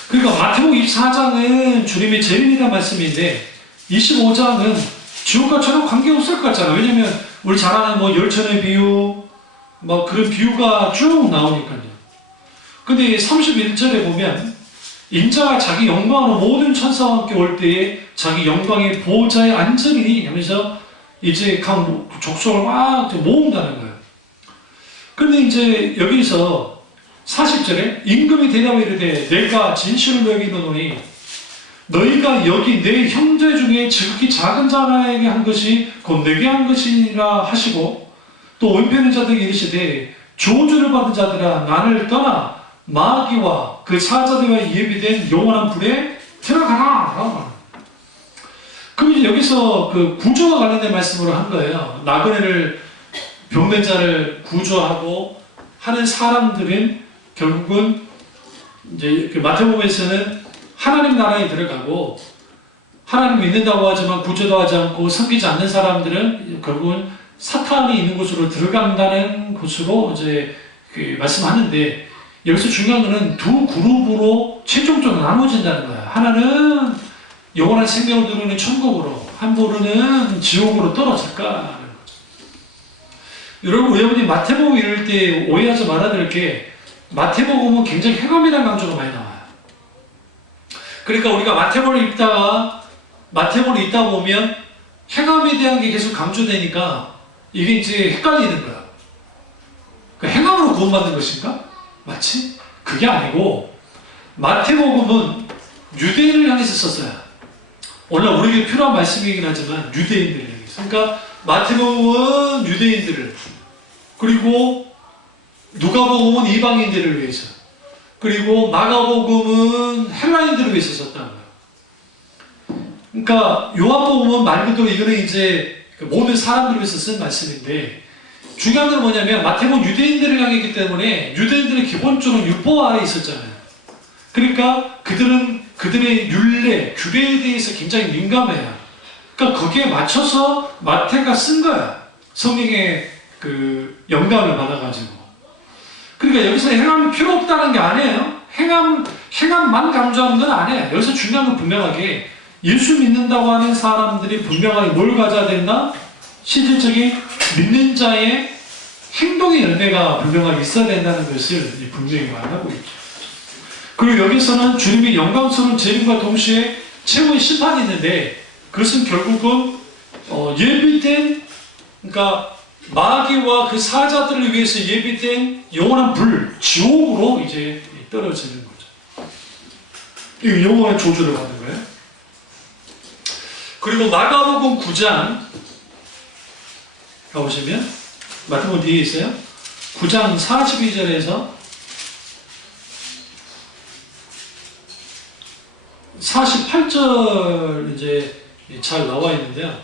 그러니까 마태복음 24장은 주님의 재림이라는 말씀인데, 25장은 지옥과 전혀 관계없을 것 같잖아요. 왜냐면 우리 잘 아는 뭐 열천의 비유, 뭐 그런 비유가 쭉 나오니까요. 근데 31절에 보면 인자가 자기 영광으로 모든 천사와 함께 올 때에 자기 영광의 보호자의 안전이니 하면서 이제 각 족속을 막 모은다는 거예요. 그런데 이제 여기서 40절에 임금이 대답하여 이르되 내가 진실을 여기노니 너희가 여기 내 형제 중에 지극히 작은 자라에게 한 것이 곧 내게 한 것이라 하시고, 또 원패는 자들에게 이르시되 저주를 받은 자들아 나를 떠나 마귀와 그 사자들과 예비된 영원한 불에 들어가라. 그럼 이제 여기서 그 구조와 관련된 말씀으로 한 거예요. 나그네를, 병든 자를 구조하고 하는 사람들은 결국은 이제 그 마태복음에서는 하나님 나라에 들어가고, 하나님 믿는다고 하지만 구조도 하지 않고 섬기지 않는 사람들은 결국은 사탄이 있는 곳으로 들어간다는 곳으로 이제 그 말씀하는데, 여기서 중요한 것은 두 그룹으로 최종적으로 나눠진다는 거예요. 하나는 영원한 생명을 누리는 천국으로, 한 부류는 지옥으로 떨어질까라는 거죠. 여러분이 마태복음 읽을 때 오해하지 말아야 될 게, 마태복음은 굉장히 획암이라는 강조가 많이 나와요. 그러니까 우리가 마태복음을 읽다가 마태복음에 있다 보면 행함에 대한 게 계속 강조되니까 이게 이제 헷갈리는 거야. 그러니까 행함으로 구원받는 것인가? 맞지? 그게 아니고 마태복음은 유대인을 향해서 썼어요. 오늘 우리에게 필요한 말씀이긴 하지만 유대인들을 향해서. 그러니까 마태복음은 유대인들을, 그리고 누가복음은 이방인들을 위해서, 그리고 마가복음은 헬라인들을 위해서 썼다는 거예요. 그러니까 요한복음은 말 그대로 이거는 이제 모든 사람들을 위해서 쓴 말씀인데, 중요한 건 뭐냐면 마태복음은 유대인들을 향했기 때문에 유대인들은 기본적으로 율법 아래 있었잖아요. 그러니까 그들은 그들의 율례, 규례에 대해서 굉장히 민감해요. 그러니까 거기에 맞춰서 마태가 쓴 거야. 성령의 그 영감을 받아가지고. 그러니까 여기서 행함이 필요 없다는 게 아니에요. 행함만 강조하는 건 아니에요. 여기서 중요한 건 분명하게 예수 믿는다고 하는 사람들이 분명하게 뭘 가져야 된다? 실질적인 믿는 자의 행동의 열매가 분명하게 있어야 된다는 것을 분명히 말하고 있죠. 그리고 여기서는 주님의 영광스러운 재림과 동시에 최후의 심판이 있는데, 그것은 결국은 예비된, 그러니까 마귀와 그 사자들을 위해서 예비된 영원한 불, 지옥으로 이제 떨어지는 거죠. 이 영원한 저주를 받는 거예요. 그리고 마가복음 9장 가보시면, 마태복음 뒤에 있어요. 9장 42절에서 48절 이제 잘 나와 있는데요.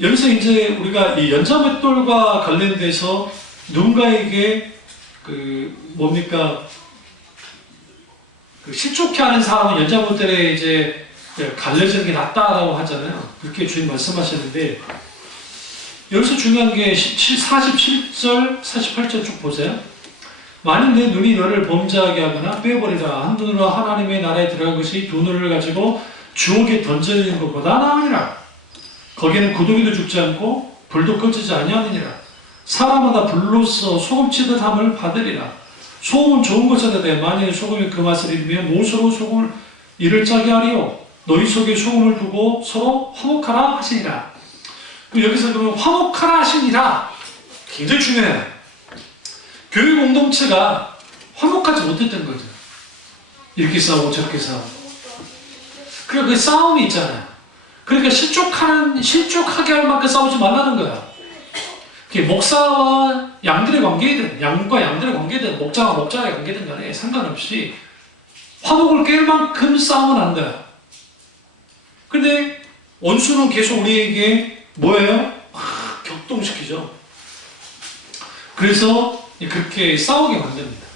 여기서 이제 우리가 이 연자맷돌과 관련돼서 누군가에게 뭡니까? 실족해 하는 사람은 연자맷돌에 이제 갈려지는 게 낫다라고 하잖아요. 그렇게 주님 말씀하셨는데, 여기서 중요한 게 47절, 48절 쭉 보세요. 만일 내 눈이 너를 범죄하게 하거나 빼버리라. 한 눈으로 하나님의 나라에 들어간 것이 두 눈을 가지고 주옥에 던져지는 것보다 나으니라. 거기는 구더기도 죽지 않고 불도 꺼지지 아니하느니라. 사람마다 불로써 소금치듯 함을 받으리라. 소금은 좋은 것이다 되 만일 소금이 그 맛을 잃으면 무엇으로 소금을 이를 짜게 하리요. 너희 속에 소금을 두고 서로 화목하라 하시니라. 여기서 그러면 화목하라 하시니라 굉장히 중요해요. 교회 공동체가 화목하지 못했던 거죠. 이렇게 싸우고 저렇게 싸우고. 그러니까 그 싸움이 있잖아요. 그러니까 실족하게 할 만큼 싸우지 말라는 거야. 그게 목사와 양들의 관계든, 양과 양들의 관계든, 목자와 목자의 관계든 간에 상관없이 화목을 깰 만큼 싸움은 안 돼요. 근데 원수는 계속 우리에게 뭐예요? 격동시키죠. 그래서 그렇게 싸우게 만듭니다.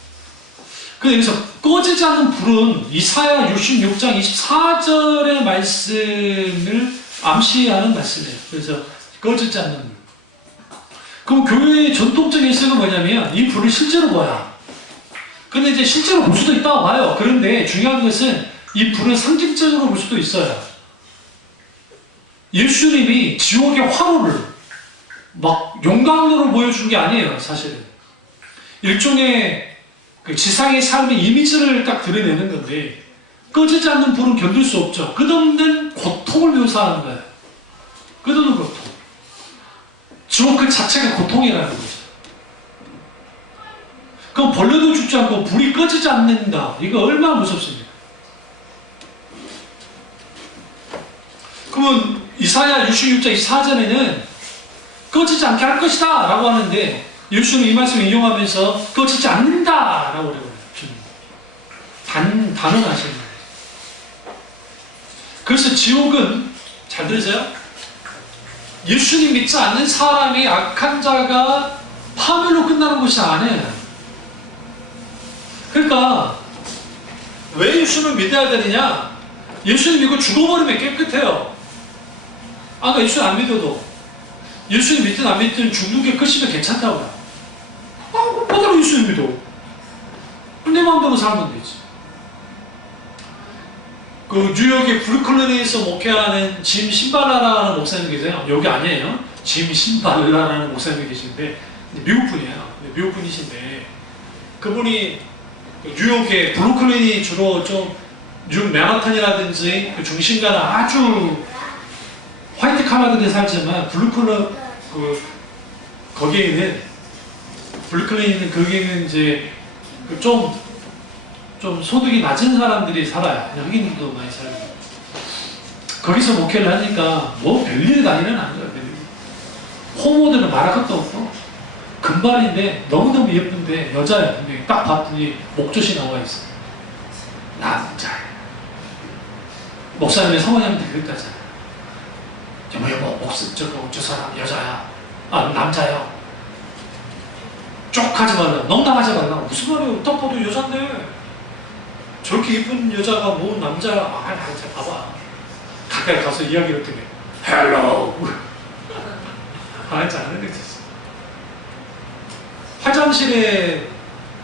그래서 꺼지지 않는 불은 이사야 66장 24절의 말씀을 암시하는 말씀이에요. 그래서 꺼지지 않는 불. 그럼 교회의 전통적인 해석은 뭐냐면 이 불을 실제로 뭐야? 근데 이제 실제로 볼 수도 있다고 봐요. 그런데 중요한 것은 이 불은 상징적으로 볼 수도 있어요. 예수님이 지옥의 화로를 막 용광로로 보여준 게 아니에요, 사실은. 일종의 그 지상의 삶의 이미지를 딱 드러내는 건데, 꺼지지 않는 불은 견딜 수 없죠. 끝없는 고통을 묘사하는 거예요. 끝없는 고통. 지옥 그 자체가 고통이라는 거죠. 그럼 벌레도 죽지 않고 불이 꺼지지 않는다. 이거 얼마나 무섭습니까? 그러면 이사야 66장 24절에는 꺼지지 않게 할 것이다 라고 하는데, 예수는 이 말씀을 인용하면서 꺼지지 않는다 라고 그래요. 단언하시는 거예요. 그래서 지옥은, 잘 들으세요? 예수님 믿지 않는 사람이 악한 자가 파멸로 끝나는 것이 아니에요. 그러니까 왜 예수를 믿어야 되느냐? 예수님 믿고 죽어버리면 깨끗해요. 아까 예수 안 믿어도 예수님 믿든 안 믿든 죽는 게 끝이면 괜찮다고요. 뭐하러 예수님 믿어? 내 마음대로 살면 되지. 그 뉴욕의 브루클린에서 목회하는 짐 신발라라는 목사님 계세요. 여기 아니에요. 짐 신발라라는 목사님이 계시는데 미국 분이에요. 미국 분이신데 그분이 뉴욕의 브루클린이 주로 좀 뉴욕 맨하탄이라든지 그 중심가는 아주 화이트 칼라들이 살지만 거기에는 블루클린에 있는 거기는 이제 좀 소득이 낮은 사람들이 살아요. 흑인들도 많이 살고. 거기서 목회를 하니까 뭐 별일이 다 일어나는 거예요. 호모들은 말할 것도 없고 금발인데 너무너무 예쁜데 여자야. 분명히 딱 봤더니 목젖이 나와 있어. 남자야. 목사님의 사모님한테 그랬다잖아. 저 사람 여자야. 아 남자야. 쪽 하지 말라. 농담하지 말라. 무슨 말이야. 딱 봐도 여잔데. 저렇게 예쁜 여자가 뭐 남자. 자 봐봐. 가까이 가서 이야기를 듣네. 헬로. 잘하는 게 있었어. 화장실에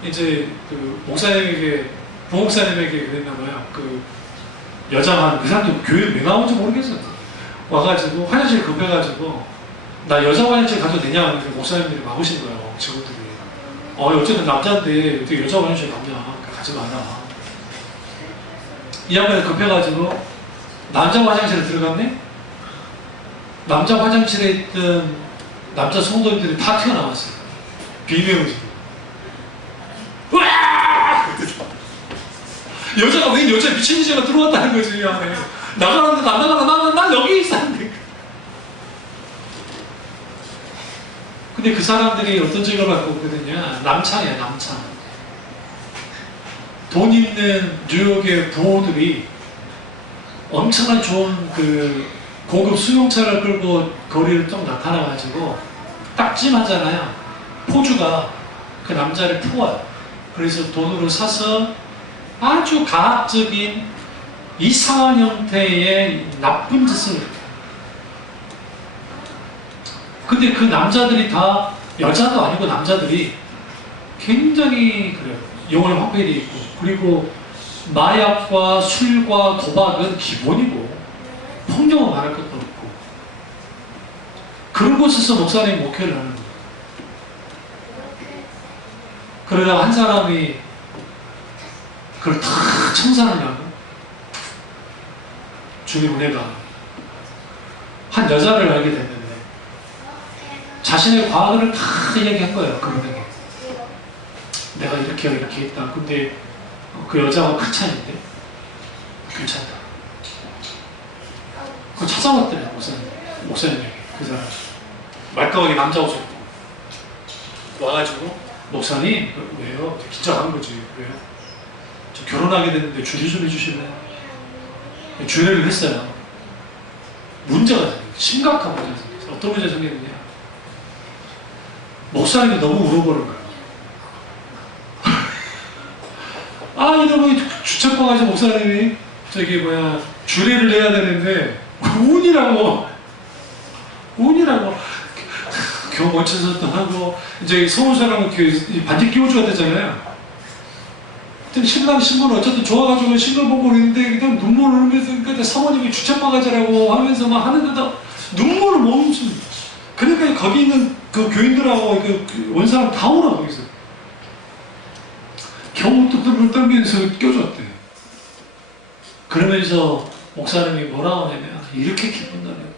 이제 그 목사님에게 부목사님에게 그랬나봐요. 그 여자가 그 사람도 교회 왜 나온지 모르겠어. 와가지고 화장실 급해가지고 나 여자 화장실 가도 되냐? 목사님들이 막으신 거예요. 직원들이. 어쨌든 남자인데 어떻게 여자 화장실 가냐? 가지 마라. 이 양반이 급해가지고 남자 화장실에 들어갔네? 남자 화장실에 있던 남자 성도님들이 다 튀어나왔어요. 비명을 지르고. 으아! 여자가 왜 여자 미친 여자가 들어왔다는 거지. 안에. 나가는데 안 나가나? 난 여기 있었는데. 근데 그 사람들이 어떤 직업을 갖고 있거든요. 남창이야, 남창. 돈 있는 뉴욕의 부호들이 엄청난 좋은 그 고급 수용차를 끌고 거리를 좀 나타나가지고 딱 찜하잖아요. 포주가 그 남자를 포와요. 그래서 돈으로 사서 아주 가학적인 이상한 형태의 나쁜 짓을 해요. 근데 그 남자들이 다 여자도 아니고 남자들이 굉장히 그래요. 영혼의 황폐되어 있고 그리고 마약과 술과 도박은 기본이고 폭력은 말할 것도 없고 그런 곳에서 목사님 목회를 하는 거예요. 그러다가 한 사람이 그걸 다 청산을 하고 주님 은혜가 한 여자를 알게 됐는데 자신의 과거를 다 이야기한 거예요. 그분에게 내가 이렇게 했다. 근데 그 여자가 크찬인데 괜찮다. 그거 찾아왔더래요. 목사님에게 그 사람 말까하게 남자 옷을 입고 와가지고 목사님 왜요? 긴장한 거지. 왜요? 저 결혼하게 됐는데 주례 좀 해주실래요? 주례를 했어요. 문제가 생겼어요. 심각한 문제가 생겼어요. 어떤 문제가 생겼느냐? 목사님이 너무 울어버린 거예요. 이러면 주책봐가지고 목사님이 주례를 해야 되는데 운이라고 겨우 멋져서 하고 이제 서울 사람은 반지 끼워줘야 되잖아요. 신랑 신부는 어쨌든 좋아가지고 신걸 보고 있는데 그냥 눈물을 흘리면서 그때 사모님이 주책바가지라고 하면서 막 하는데도 눈물을 못 멈춥니다. 그러니까 거기 있는 그 교인들하고 그 원사람 다 오라 거기서 겨우 뚝뚝을 떨면서 껴줬대. 그러면서 목사님이 뭐라고 하냐면 이렇게 기쁜 날이에요.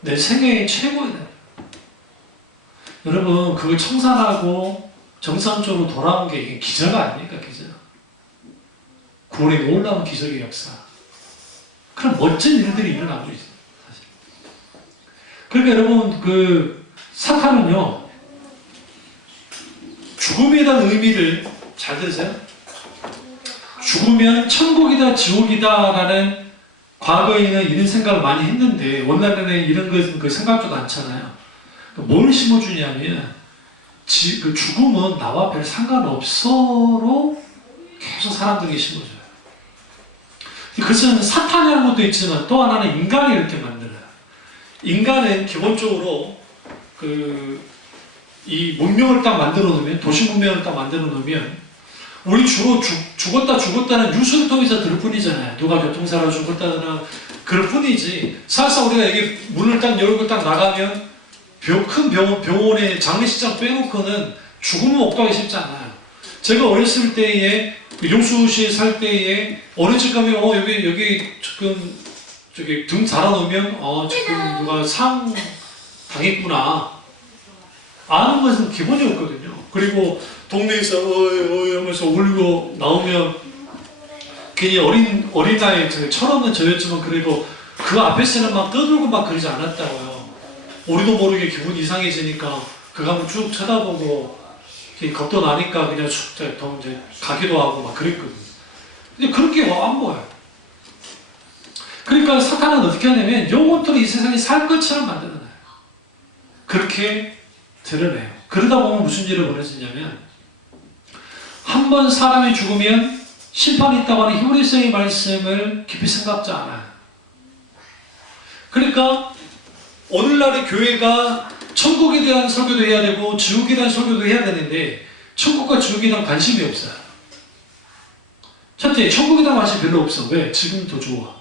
내 생애의 최고의 날. 여러분 그걸 청산하고 정상적으로 돌아온 게 이게 기적 아닙니까? 기적. 구원의 놀라운 기적의 역사. 그런 멋진 일들이 일어나고 있어요. 사실. 그러니까 여러분 그 사탄은요 죽음에 대한 의미를 잘 들으세요. 죽으면 천국이다 지옥이다 라는 과거에는 이런 생각을 많이 했는데 오늘날에는 이런 거 생각도 않잖아요. 뭘 심어주냐면 그 죽음은 나와 별 상관없어로 계속 사람들에게 심어줘요. 그것은 사탄이라는 것도 있지만 또 하나는 인간이 이렇게 만들어요. 인간은 기본적으로 이 문명을 딱 만들어 놓으면 도시 문명을 딱 만들어 놓으면 우리 주로 죽었다는 뉴스를 통해서 들을 뿐이잖아요. 누가 교통사고로 죽었다거나 그럴 뿐이지 사실상 우리가 여기 문을 딱 열고 딱 나가면 큰 병원에 장례식장 빼놓고는 죽음은 옥도하기 쉽지 않아요. 제가 어렸을 때에 용수시에 살 때에 어느 집 가면 여기 지금 저기 등 달아놓으면 지금 누가 상 당했구나 아는 것은 기본이었거든요. 그리고 동네에서 어이 하면서 울고 나오면 괜히 어린 나이에 철없는 저였지만 그래도 그 앞에서는 막 떠들고 막 그러지 않았다고요. 우리도 모르게 기분 이상해지니까 그거 한번 쭉 쳐다보고 겁도 나니까 그냥 더 이제 가기도 하고 막 그랬거든요. 근데 그렇게 안 보여요. 그러니까 사탄은 어떻게 하냐면 영혼들을 이 세상에 살 것처럼 만들어놔요. 그렇게 드러내요. 그러다 보면 무슨 일이 벌어지냐면 한 번 사람이 죽으면 심판이 있다고 하는 히브리서의 말씀을 깊이 생각지 않아요. 그러니까 오늘날의 교회가 천국에 대한 설교도 해야 되고 지옥에 대한 설교도 해야 되는데 천국과 지옥에 대한 관심이 없어요. 첫째, 천국에 대한 관심이 별로 없어. 왜? 지금 더 좋아.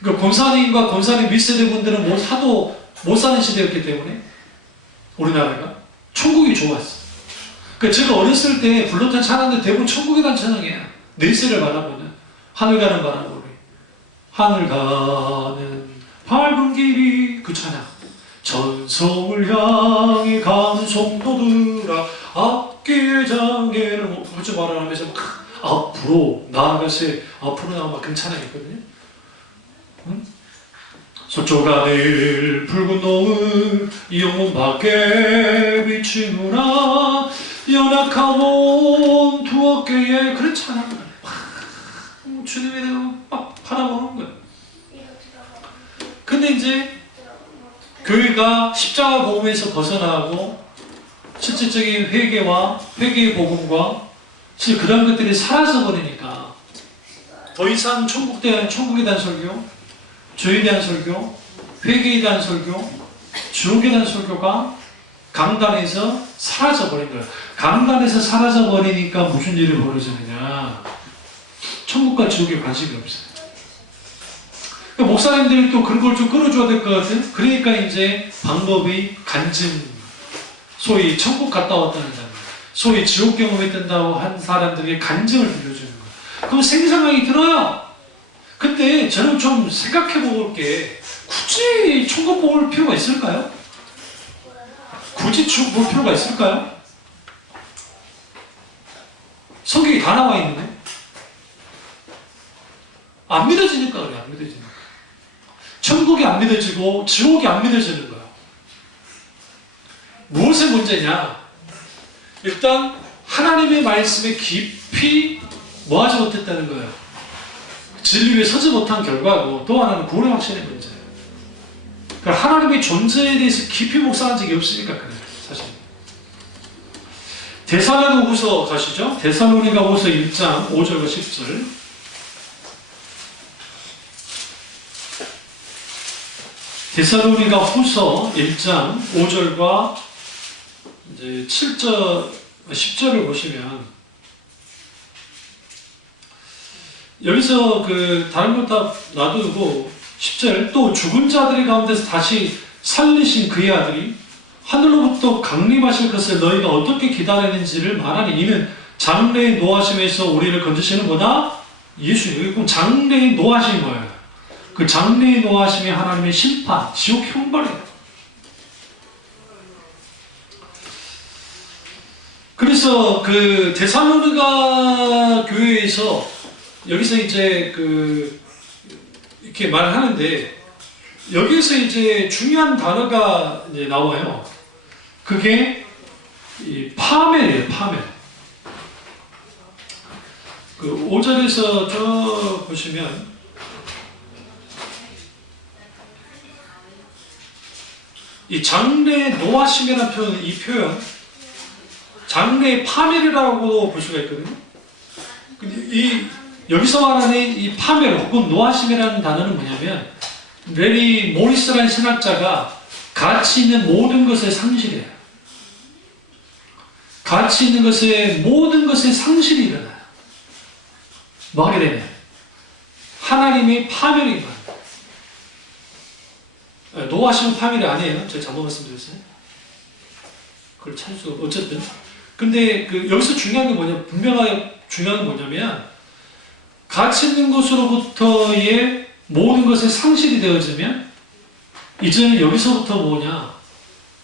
그러니까 권사님과 권사님 윗세대 분들은 하도 못 사는 시대였기 때문에 우리나라가 천국이 좋았어. 그러니까 제가 어렸을 때 불렀던 찬양들 대부분 천국에 대한 찬양이에요. 내세를 바라보는 하늘 가는 바람으로 하늘 가는 밝은 길이 그 찬양 전성을 향해 가는 성도들아 앞길의 장애를 그렇게 말을 하면서 앞으로 나아가세 앞으로 나아가 그 찬양이 있거든요. 응? 서쪽 하늘 붉은 노을 이 영혼 밖에 비치누나 연약한 몸 두 어깨에 그런 찬양을 주님이 내가 막 바라보는 거예요. 근데 이제 교회가 십자가 복음에서 벗어나고 실질적인 회개와 회개의 복음과 사실 그런 것들이 사라져 버리니까 더 이상 천국에 대한 설교, 죄에 대한 설교, 회개에 대한 설교, 지옥에 대한 설교가 강단에서 사라져 버린 거예요. 강단에서 사라져 버리니까 무슨 일이 벌어지느냐? 천국과 지옥에 관심이 없어요. 그러니까 목사님들이 또 그런 걸 좀 끌어줘야 될 것 같아요. 그러니까 이제 방법이 간증, 소위 천국 갔다 왔다는 사람, 소위 지옥 경험했다고 한 사람들에게 간증을 들려주는 거예요. 그럼 생생하게 들어요. 근데 저는 좀 생각해 볼 게 굳이 천국 볼 필요가 있을까요? 굳이 지옥 볼 필요가 있을까요? 성경이 다 나와 있는데 안 믿어지니까 그래. 안 믿어지니까 천국이 안 믿어지고 지옥이 안 믿어지는 거야. 무엇의 문제냐? 일단 하나님의 말씀에 깊이 뭐하지 못했다는 거예요. 진리 위에 서지 못한 결과고 또 하나는 구원의 확신의 문제예요. 그러니까 하나님의 존재에 대해서 깊이 묵상한 적이 없으니까 그래요. 사실 데살로니가후서 가시죠. 데살로니가후서 1장 5절과 10절 데살로니가후서 1장 5절과 이제 7절, 10절을 보시면 여기서 다른 것 다 놔두고 10절 또 죽은 자들의 가운데서 다시 살리신 그의 아들이 하늘로부터 강림하실 것을 너희가 어떻게 기다리는지를 말하니 이는 장래의 노하심에서 우리를 건지시는 거다. 예수님. 그럼 장래의 노하신 거예요. 그 장래의 노하심이 하나님의 심판, 지옥 형벌이에요. 그래서 데살로니가 교회에서 여기서 이제 이렇게 말을 하는데 여기서 이제 중요한 단어가 이제 나와요. 그게 이 파멜이에요. 파멜. 5절에서 저 보시면 이 장래의 노하심이라는 표현, 이 표현 장래의 파멜이라고 볼 수가 있거든요. 여기서 말하는 이 파멜 혹은 노하심이라는 단어는 뭐냐면 레리 모리스라는 신학자가 가치 있는 모든 것의 상실이에요. 가치 있는 것의 모든 것의 상실이 일어나요. 뭐 하게 되면 하나님의 파멸인 거예요. 노하심은 파멸이 아니에요. 제가 잘못 말씀드렸어요. 그걸 찾을 수가 없고 어쨌든 근데 여기서 중요한 게 뭐냐, 분명하게 중요한 게 뭐냐면, 가치 있는 것으로부터의 모든 것이 상실이 되어지면, 이제는 여기서부터 뭐냐,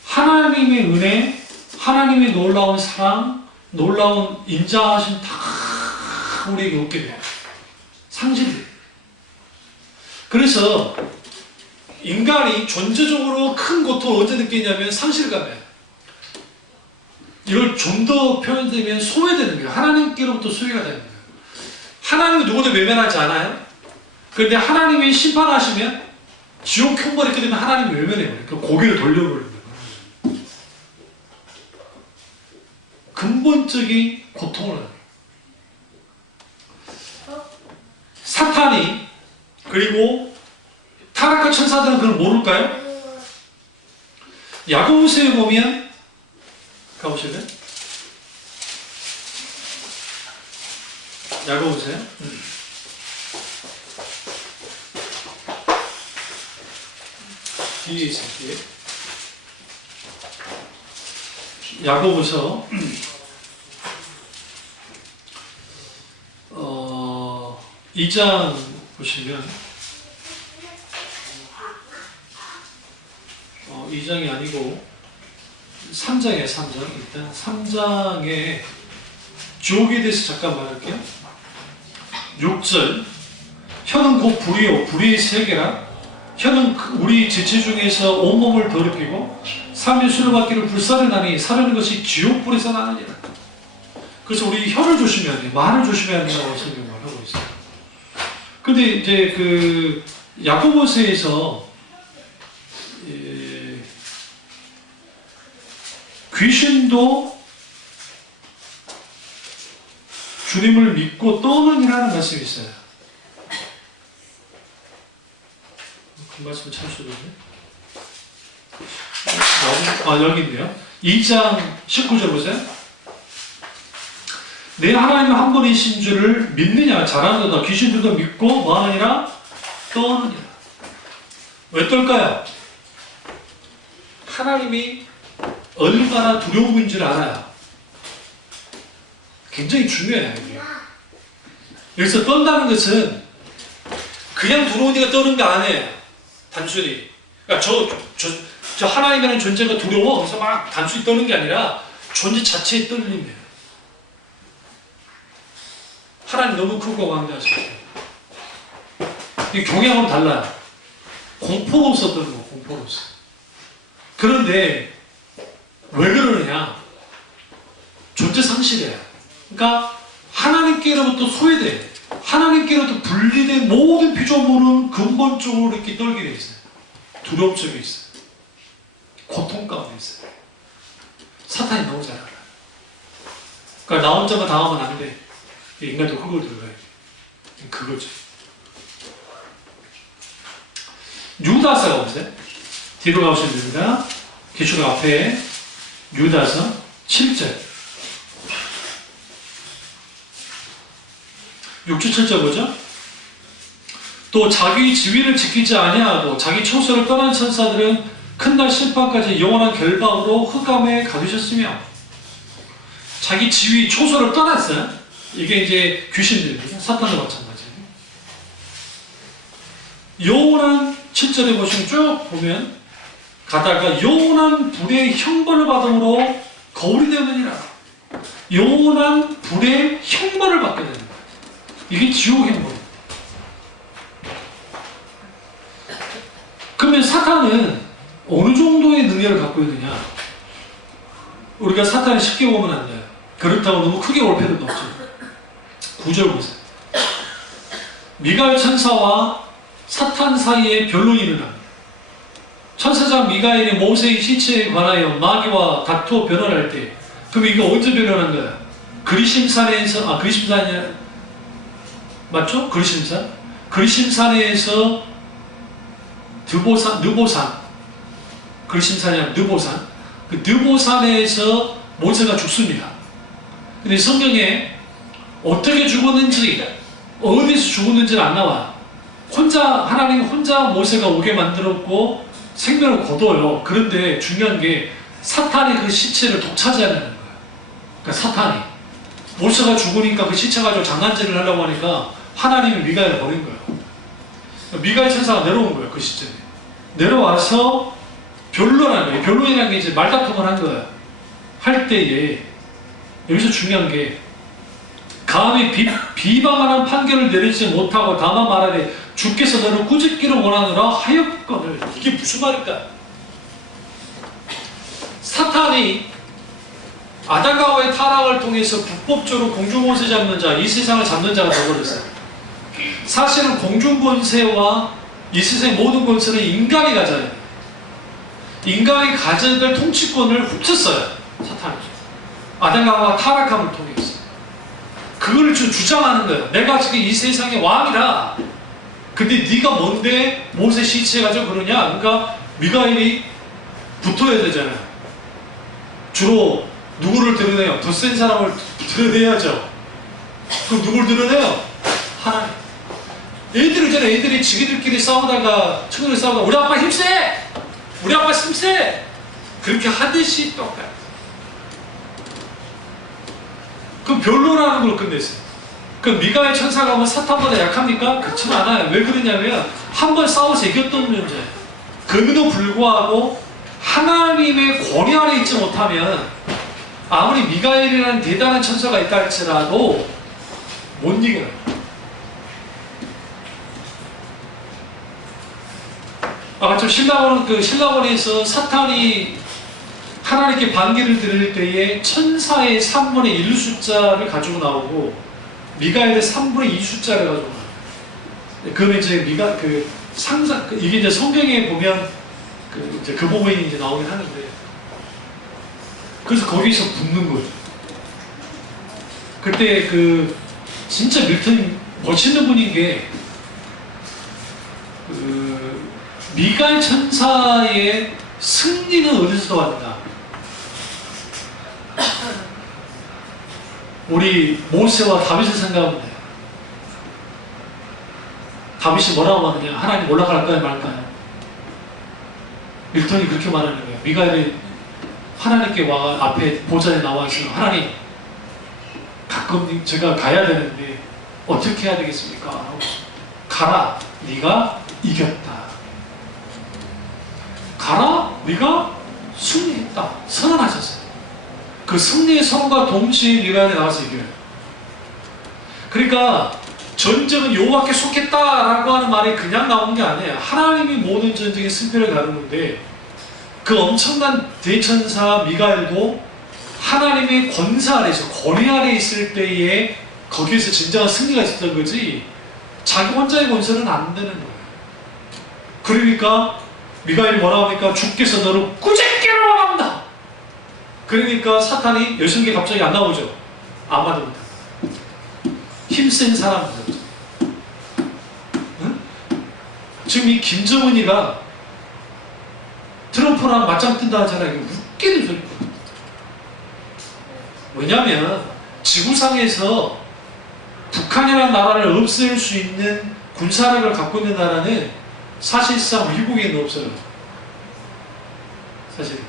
하나님의 은혜, 하나님의 놀라운 사랑, 놀라운 인자하심 다 우리에게 얻게 돼요. 상실이 돼요. 그래서 인간이 존재적으로 큰 고통을 언제 느끼냐면 상실감이에요. 이걸 좀 더 표현되면 소외되는 거예요. 하나님께로부터 소외가 되는 거예요. 하나님은 누구도 외면하지 않아요. 그런데 하나님이 심판하시면 지옥 형벌이 있게 되면 하나님이 외면해요. 그 고개를 돌려버리는 거예요. 근본적인 고통을 하는 거예요. 사탄이 그리고 타락한 천사들은 그걸 모를까요? 야고보서에 보면 가보실래요? 야고보서요? 뒤에 있어요. 뒤에. 야고보서 2장 보시면 2장이 아니고 3장이에요. 3장. 일단 3장에 지옥에 대해서 잠깐 말할게요. 6절 혀는 곧 불이요 불의의 세계라. 혀는 우리 지체 중에서 온몸을 더럽히고 3일 술을 받기를 불사르나니 사르는 것이 지옥불에서 나느니라. 그래서 우리 혀를 조심해야 돼요. 말을 조심해야 된다고 성경을 하고 있어요. 근데 이제 야고보서에서 귀신도 주님을 믿고 떠느니라는 말씀이 있어요. 그 말씀 찾으셨네. 여기 있네요. 2장 19절 보세요. 내 하나님 한 분이신 줄을 믿느냐? 잘하는도다. 귀신들도 믿고 뭐하느니라? 떠느니라. 왜 떨까요? 하나님이 얼마나 두려운 분인 줄 알아요. 굉장히 중요해요. 이게. 여기서 떤다는 것은 그냥 두려우니까 떠는 거 아니에요. 단순히. 그러니까 저 하나님이라는 존재가 두려워. 그래서 막 단순히 떠는 게 아니라 존재 자체의 떨림이에요. 하나님 너무 크고 광대하시고. 이게 경향으로 달라요. 공포로서 떠는 거, 공포로서. 그런데 왜 그러느냐? 존재 상실이에요. 그러니까 하나님께로부터 소외돼, 하나님께로부터 분리된 모든 피조물은 근본적으로 이렇게 떨게 돼 있어요. 두려움 속에 있어요. 고통 가운데 있어요. 사탄이 너무 잘 알아요. 그러니까 나 혼자만 당하면 안 돼. 인간도 그걸 들어가야 돼. 그거죠. 유다서가 보세요. 뒤로 가보시면 됩니다. 기출 앞에 유다서 7절 6절 7절 보죠. 또 자기 지위를 지키지 아니하고 자기 처소를 떠난 천사들은 큰날 심판까지 영원한 결박으로 흑암에 가두셨으며. 자기 지위 처소를 떠났어요. 이게 이제 귀신들입니다. 사탄도 마찬가지예요. 영원한 7절에 보시면 쭉 보면 가다가 영원한 불의 형벌을 받음으로 거울이 되느니라. 영원한 불의 형벌을 받게 되는 거예요. 이게 지옥 형벌. 그러면 사탄은 어느 정도의 능력을 갖고 있느냐? 우리가 사탄을 쉽게 보면 안 돼요. 그렇다고 너무 크게 볼 필요도 없죠. 9절 보세요. 미가엘 천사와 사탄 사이에 변론이 일어납니다. 천사장 미가엘이 모세의 시체에 관하여 마귀와 다투어 변론할 때, 그럼 이거 언제 변론한 거야? 그리심산에서, 그리심산이 맞죠? 그리심산? 그리심산에서 느보산, 그리심산이 아니라 느보산, 그 느보산에서 모세가 죽습니다. 근데 성경에 어떻게 죽었는지, 어디서 죽었는지는 안 나와요. 하나님 혼자 모세가 오게 만들었고 생명을 거둬요. 그런데 중요한 게 사탄이 그 시체를 독차지하는 거예요. 그러니까 사탄이 모세가 죽으니까 그 시체 가지고 장난질을 하려고 하니까 하나님이 미가엘을 버린 거예요. 그러니까 미가엘 천사가 내려온 거예요. 그 시점에 내려와서 변론하는 거예요. 변론이라는 게 이제 말다툼을 한 거예요. 할 때에 여기서 중요한 게 감히 비방하는 판결을 내리지 못하고 다만 말하되 주께서 너를 꾸짖기를 원하느라 하였거늘. 이게 무슨 말일까? 사탄이 아담과 하와의 타락을 통해서 불법적으로 공중권세 잡는 자, 이 세상을 잡는 자가 되어버렸어요. 사실은 공중권세와 이 세상의 모든 권세는 인간이 가져야 돼요. 인간이 가져야 될 통치권을 훔쳤어요. 사탄이. 아담과 하와 타락함을 통해서. 그걸 주장하는 거예요. 내가 지금 이 세상의 왕이다. 근데 네가 뭔데 모세 시체 가지고 그러냐? 그러니까 미가엘이 붙어야 되잖아요. 주로 누구를 드러내요? 더 센 사람을 드러내야죠. 그럼 누굴 드러내요? 하나님. 애들이 지기들끼리 싸우다가 친구들 싸우다가 우리 아빠 힘세! 우리 아빠 힘세! 그렇게 하듯이 똑같아요. 그럼 변론하는 걸 끝냈어요. 그럼 미가엘 천사가 하면 사탄보다 약합니까? 그렇지 않아요. 왜 그러냐면 한 번 싸워서 이겼던 문제예요. 그럼에도 불구하고 하나님의 권위 아래 있지 못하면 아무리 미가엘이라는 대단한 천사가 있다 할지라도 못 이겨요. 아까 신라원에서 사탄이 하나님께 반기를 드릴 때에 천사의 3분의 1 숫자를 가지고 나오고 미가엘의 3분의 2 숫자를 가지고 나와요. 그러면 이제 이게 이제 성경에 보면 이제 그 부분이 이제 나오긴 하는데, 그래서 거기서 붙는 거죠. 그때 진짜 밀턴 멋있는 분인 게, 미가엘 천사의 승리는 어디서 왔나? 우리 모세와 다윗을 생각하면 돼요. 다윗이 뭐라고 하느냐? 하나님 올라갈까요 말까요? 밀턴이 그렇게 말하는 거예요. 미가엘이 하나님께 앞에 보좌에 나와서 하나님, 가끔 제가 가야 되는데 어떻게 해야 되겠습니까? 가라, 네가 이겼다. 가라, 네가 승리했다. 선언하셨어요. 그 승리의 선언과 동시에 미가엘이 나와서 이겨요. 그러니까 전쟁은 여호와께 속했다라고 하는 말이 그냥 나온 게 아니에요. 하나님이 모든 전쟁의 승패를 가르는데, 그 엄청난 대천사 미가엘도 하나님의 권사 아래서, 권위 아래 있을 때에 거기에서 진정한 승리가 있었던 거지, 자기 혼자의 권세는 안 되는 거예요. 그러니까 미가엘이 뭐라고 하니까 주께서 너를 꾸짖기를 원한다. 그러니까 사탄이 여성계 갑자기 안 나오죠. 안 받습니다. 힘센 사람들. 응? 지금 이 김정은이가 트럼프랑 맞짱 뜬다 하잖아요. 웃기는 소리예요. 왜냐하면 지구상에서 북한이라는 나라를 없앨 수 있는 군사력을 갖고 있는 나라는 사실상 미국에는 없어요. 사실.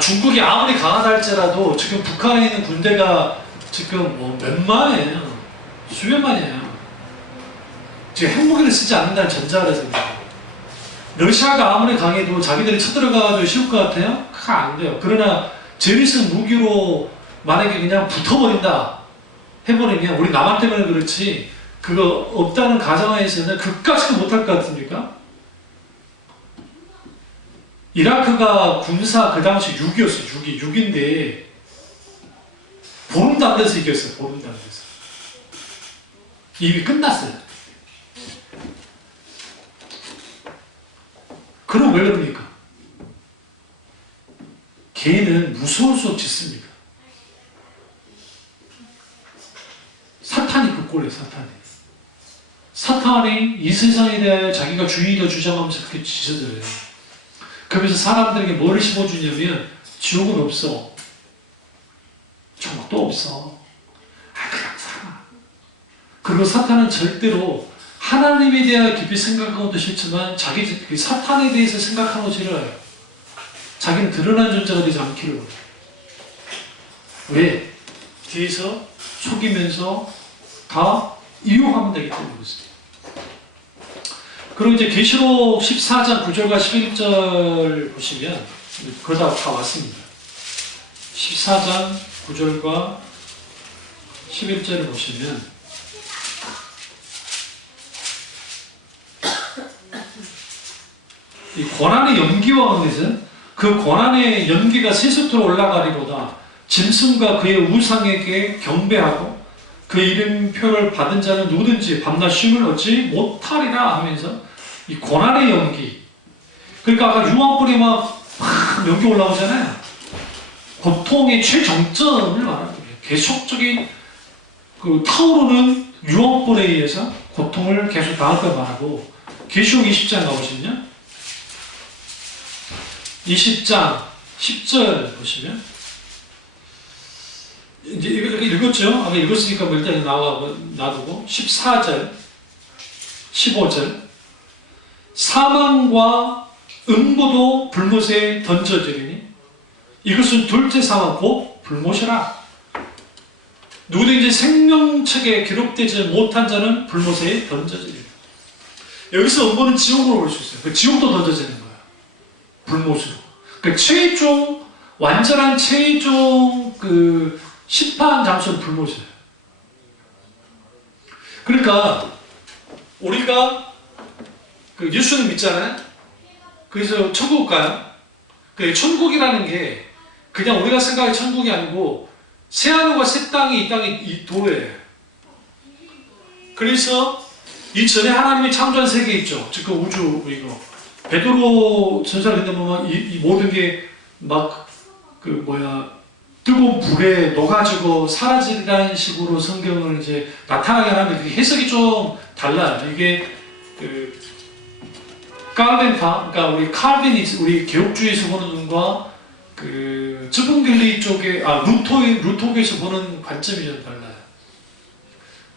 중국이 아무리 강하다 할지라도 지금 북한에 있는 군대가 지금 몇만이에요. 수백만이에요. 지금 핵무기를 쓰지 않는다는 전제하에서입니다. 러시아가 아무리 강해도 자기들이 쳐들어가가지고 쉬울 것 같아요? 그거 안 돼요. 그러나 재밌는 무기로 만약에 그냥 붙어버린다 해버리면, 우리 남한 때문에 그렇지 그거 없다는 가정하에서는 그까지도 못할 것 같습니까? 이라크가 군사 그 당시 6이었어요. 6인데 보름도 안 돼서 이겼어요. 보름도 안 돼서. 이미 끝났어요. 그럼 왜 그럽니까? 개는 무서울수록 짖습니다. 사탄이 그 꼴이에요. 사탄이 이 세상에 대하여 자기가 주인이다 주장하면서 그렇게 짖어들어요. 그러면서 사람들에게 뭐를 심어주냐면, 지옥은 없어, 천국도 없어, 그냥 살아. 그리고 사탄은 절대로 하나님에 대하여 깊이 생각하는 것도 싫지만 자기 사탄에 대해서 생각하는 것도 싫어요. 자기는 드러난 존재가 되지 않기를. 왜? 뒤에서 속이면서 다 이용하면 되기 때문에 그렇습니다. 그리고 이제 계시록 14장 9절과 11절 보시면 그러다 다 왔습니다. 14장 9절과 11절을 보시면 이 고난의 연기와 것은 그 고난의 연기가 세수토로 올라가리보다 짐승과 그의 우상에게 경배하고 그 이름표를 받은 자는 누구든지 밤낮 쉼을 얻지 못하리라 하면서 이 고난의 연기, 그러니까 아까 유황불이 막 연기 올라오잖아요. 고통의 최정점을 말하는 거예요. 계속적인 그 타오르는 유황불에 의해서 고통을 계속 당할 걸 말하고, 계시록 20장 가보시면요, 20장 10절 보시면 이제 이렇게 읽었죠? 아까 읽었으니까 뭐 일단 놔두고 14절 15절 사망과 음부도 불못에 던져지리니 이것은 둘째 사망 곧 불못이라. 누구든지 생명책에 기록되지 못한 자는 불못에 던져지리라. 여기서 음부는 지옥으로 볼 수 있어요. 그 지옥도 던져지는 거예요. 불못으로. 그 최종 완전한 최종 그 심판 장소는 불못이에요. 그러니까 우리가 그 예수님 믿잖아요. 그래서 천국 가요. 그 천국이라는 게 그냥 우리가 생각의 천국이 아니고 새하늘과 새 땅이 이 땅이 이 도예요. 그래서 이 전에 하나님이 창조한 세계 있죠. 즉 그 우주 이거 베드로 전서를 근데 보면 이 모든 게 막 그 뜨거운 불에 녹아지고 사라지라는 식으로 성경을 이제 나타나게 하는데 해석이 좀 달라요. 이게 그 칼빈파, 그러니까 우리 칼빈이 우리 개혁주의에서 보는 눈과 그 쯔붕길리 쪽에 루토교에서 보는 관점이 좀 달라요.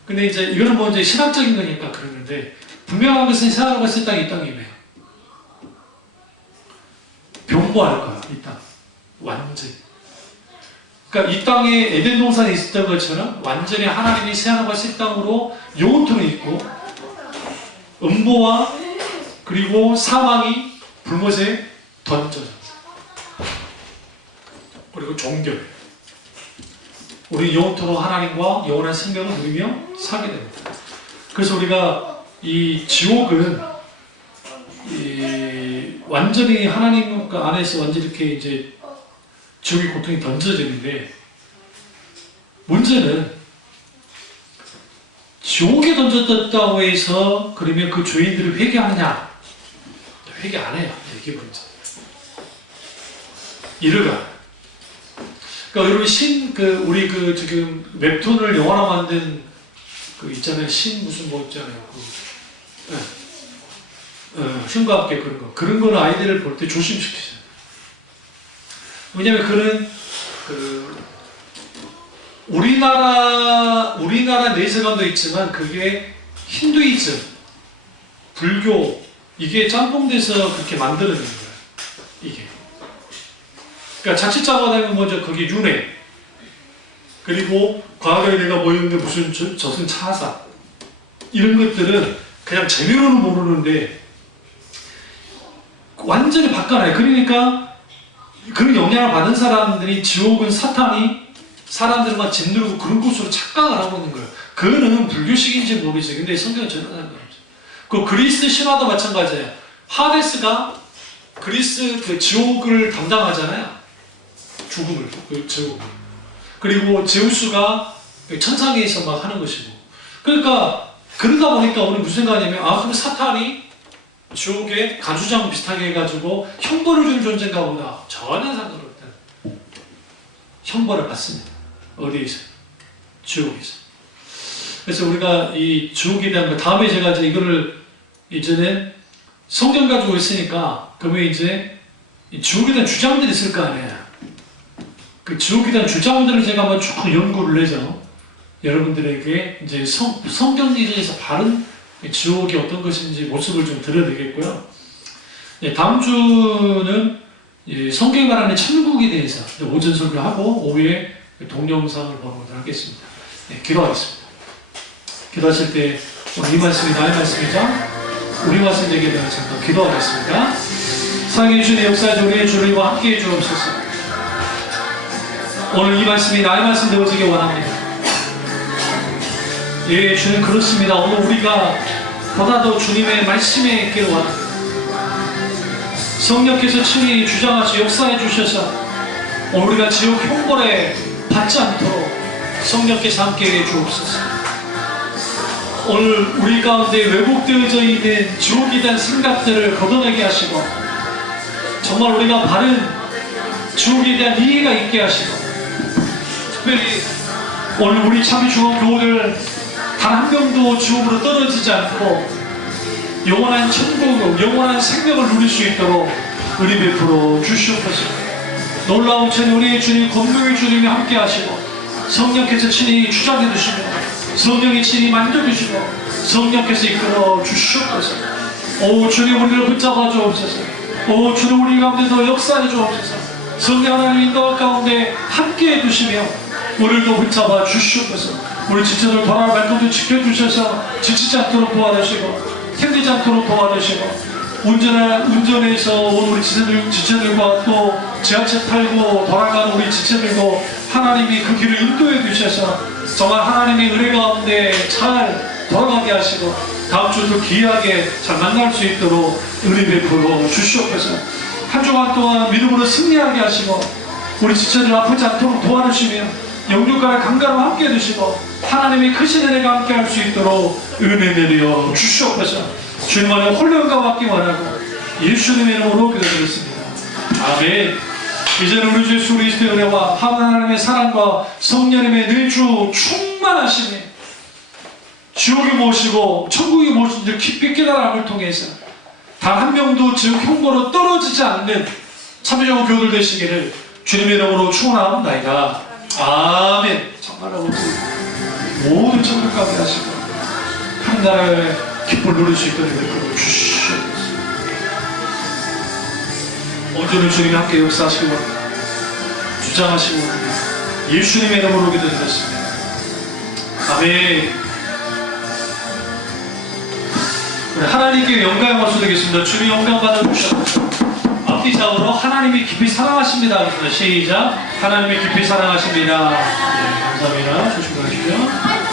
근데 이제 이거는 뭐 이제 신학적인 거니까 그러는데 분명한 것은 새하늘과 새 땅이 이 땅이에요. 변모할 거야, 이 땅. 완전히. 그러니까 이 땅에 에덴 동산에 있었던 것처럼 완전히 하나님이 새하늘과 새 땅으로 영원토록 있고 음보와 그리고 사망이 불못에 던져졌어요. 그리고 종결. 우리 영원토록 하나님과 영원한 생명을 누리며 살게 됩니다. 그래서 우리가 이 지옥은 완전히 하나님 안에서 완전히 이렇게 이제 지옥의 고통이 던져지는데, 문제는 지옥에 던졌다고 해서 그러면 그 죄인들을 회개하느냐? 회개 안 해요. 이게 문제. 이르가. 그러니까 여러분 우리 지금 웹툰을 영화로 만든 그 있잖아요. 무슨 뭐 있잖아요. 신과 함께 그런 거는 아이들을 볼 때 조심시키세요. 왜냐면 그는 우리나라 내세관도 있지만 그게 힌두이즘, 불교 이게 짬뽕돼서 그렇게 만들어낸 거예요. 이게. 그러니까 자칫 잘못하면 먼저 그게 윤회, 그리고 과거에 내가 뭐였는데 무슨 저승 차사 이런 것들은 그냥 재미로는 모르는데 완전히 바꿔놔요. 그러니까 그런 영향을 받은 사람들이 지옥은 사탄이 사람들만 짓누르고 그런 곳으로 착각을 하고 있는 거예요. 그거는 불교식인지 모르겠어요. 근데 성경은 전혀 상관없어요. 그 그리스 신화도 마찬가지예요. 하데스가 그리스 그 지옥을 담당하잖아요. 죽음을, 그 지옥을. 그리고 제우스가 천상에서 막 하는 것이고. 그러니까 그러다 보니까 우리 무슨 생각하냐면 그럼 사탄이 지옥에 가주장 비슷하게 해가지고 형벌을 주는 존재인가 보다. 전혀 상관없다. 형벌을 받습니다. 어디에서? 지옥에서. 그래서 우리가 이 지옥에 대한 거 다음에 제가 이제 이거를 이전에 성경 가지고 있으니까 그러면 이제 이 지옥에 대한 주장들이 있을 거 아니에요. 그 지옥에 대한 주장들을 제가 한번 쭉 연구를 해서 여러분들에게 이제 성경리에서 바른 지옥이 어떤 것인지 모습을 좀 드러내겠고요. 다음 주는 성경이 말하는 천국에 대해서 오전 설교하고 오후에 동영상을 보도록 하겠습니다. 네, 기도하겠습니다. 기도하실 때 오늘 이 말씀이 나의 말씀이자 우리 말씀에게 대한 잠깐 기도하겠습니다. 사랑해 주님의 역사에 우리의 주님과 함께해 주옵소서. 오늘 이 말씀이 나의 말씀 되어지길 원합니다. 예, 주님 그렇습니다. 오늘 우리가 보다 더 주님의 말씀에 있기를 원합니다. 성령께서 친히 주장하시 역사해 주셔서 오늘 우리가 지옥 형벌에 받지 않도록 성령께서 함께해 주옵소서. 오늘 우리 가운데 왜곡되어져 있는 지옥에 대한 생각들을 걷어내게 하시고 정말 우리가 바른 지옥에 대한 이해가 있게 하시고 특별히 오늘 우리 참이 중원 교우들 단 한 명도 지옥으로 떨어지지 않고 영원한 천국, 영원한 생명을 누릴 수 있도록 은혜 베풀어 주시옵소서. 놀라운 천이 우리의 주님, 권능의 주님이 함께 하시고 성령께서 친히 주장해 주시고 성령이 친히 만져주시고 성령께서 이끌어 주시옵소서. 오 주님 우리를 붙잡아 주옵소서. 오 주님 우리 가운데 더 역사해 주옵소서. 성령 하나님 인도 가운데 함께해 주시며 우리를 더 붙잡아 주시옵소서. 우리 지체들 돌아갈 발걸음도 지켜주셔서 지치지 않도록 도와주시고 힘들지 않도록 도와주시고 운전해서 온 우리 지체들과 또 지하철 타고 돌아가는 우리 지체들도 하나님이 그 길을 인도해 주셔서 정말 하나님의 은혜 가운데 잘 돌아가게 하시고 다음 주도 귀하게 잘 만날 수 있도록 은혜 베풀어 주시옵소서. 한 주간 동안 믿음으로 승리하게 하시고 우리 지체들 아프지 않도록 도와주시며 영육간의 강가로 함께 해주시고 하나님의 크신 은혜가 함께 할 수 있도록 은혜 내려 주시옵소서. 주님 안에 홀령과 받기 원하고 예수님의 이름으로 기도드렸습니다. 아멘. 이제는 우리 주 예수 그리스도의 은혜와 하나님의 사랑과 성령님의 늘주 충만하심이 지옥에 모시고 천국에 모신 줄 깊이 깨달음을 통해서 단 한 명도 지옥 형벌로 떨어지지 않는 참여정 교들 되시기를 주님의 이름으로 축원하옵나이다. 아멘. 정말 아버지 모든 천국 가게 하시고 한 나라의 기쁨을 누릴 수 있도록 이끌어 주시옵소서. 온전히 주님이 함께 역사하시기 원합니다. 주장하시기 원합니다. 예수님의 이름으로 기도드렸습니다. 아멘. 우리 하나님께 영광의 박수 드리겠습니다. 주님 영광 받아주시옵소서. 앞뒤 좌우로 하나님이 깊이 사랑하십니다. 시작. 하나님이 깊이 사랑하십니다. 네, 감사합니다. 조심히 가시죠.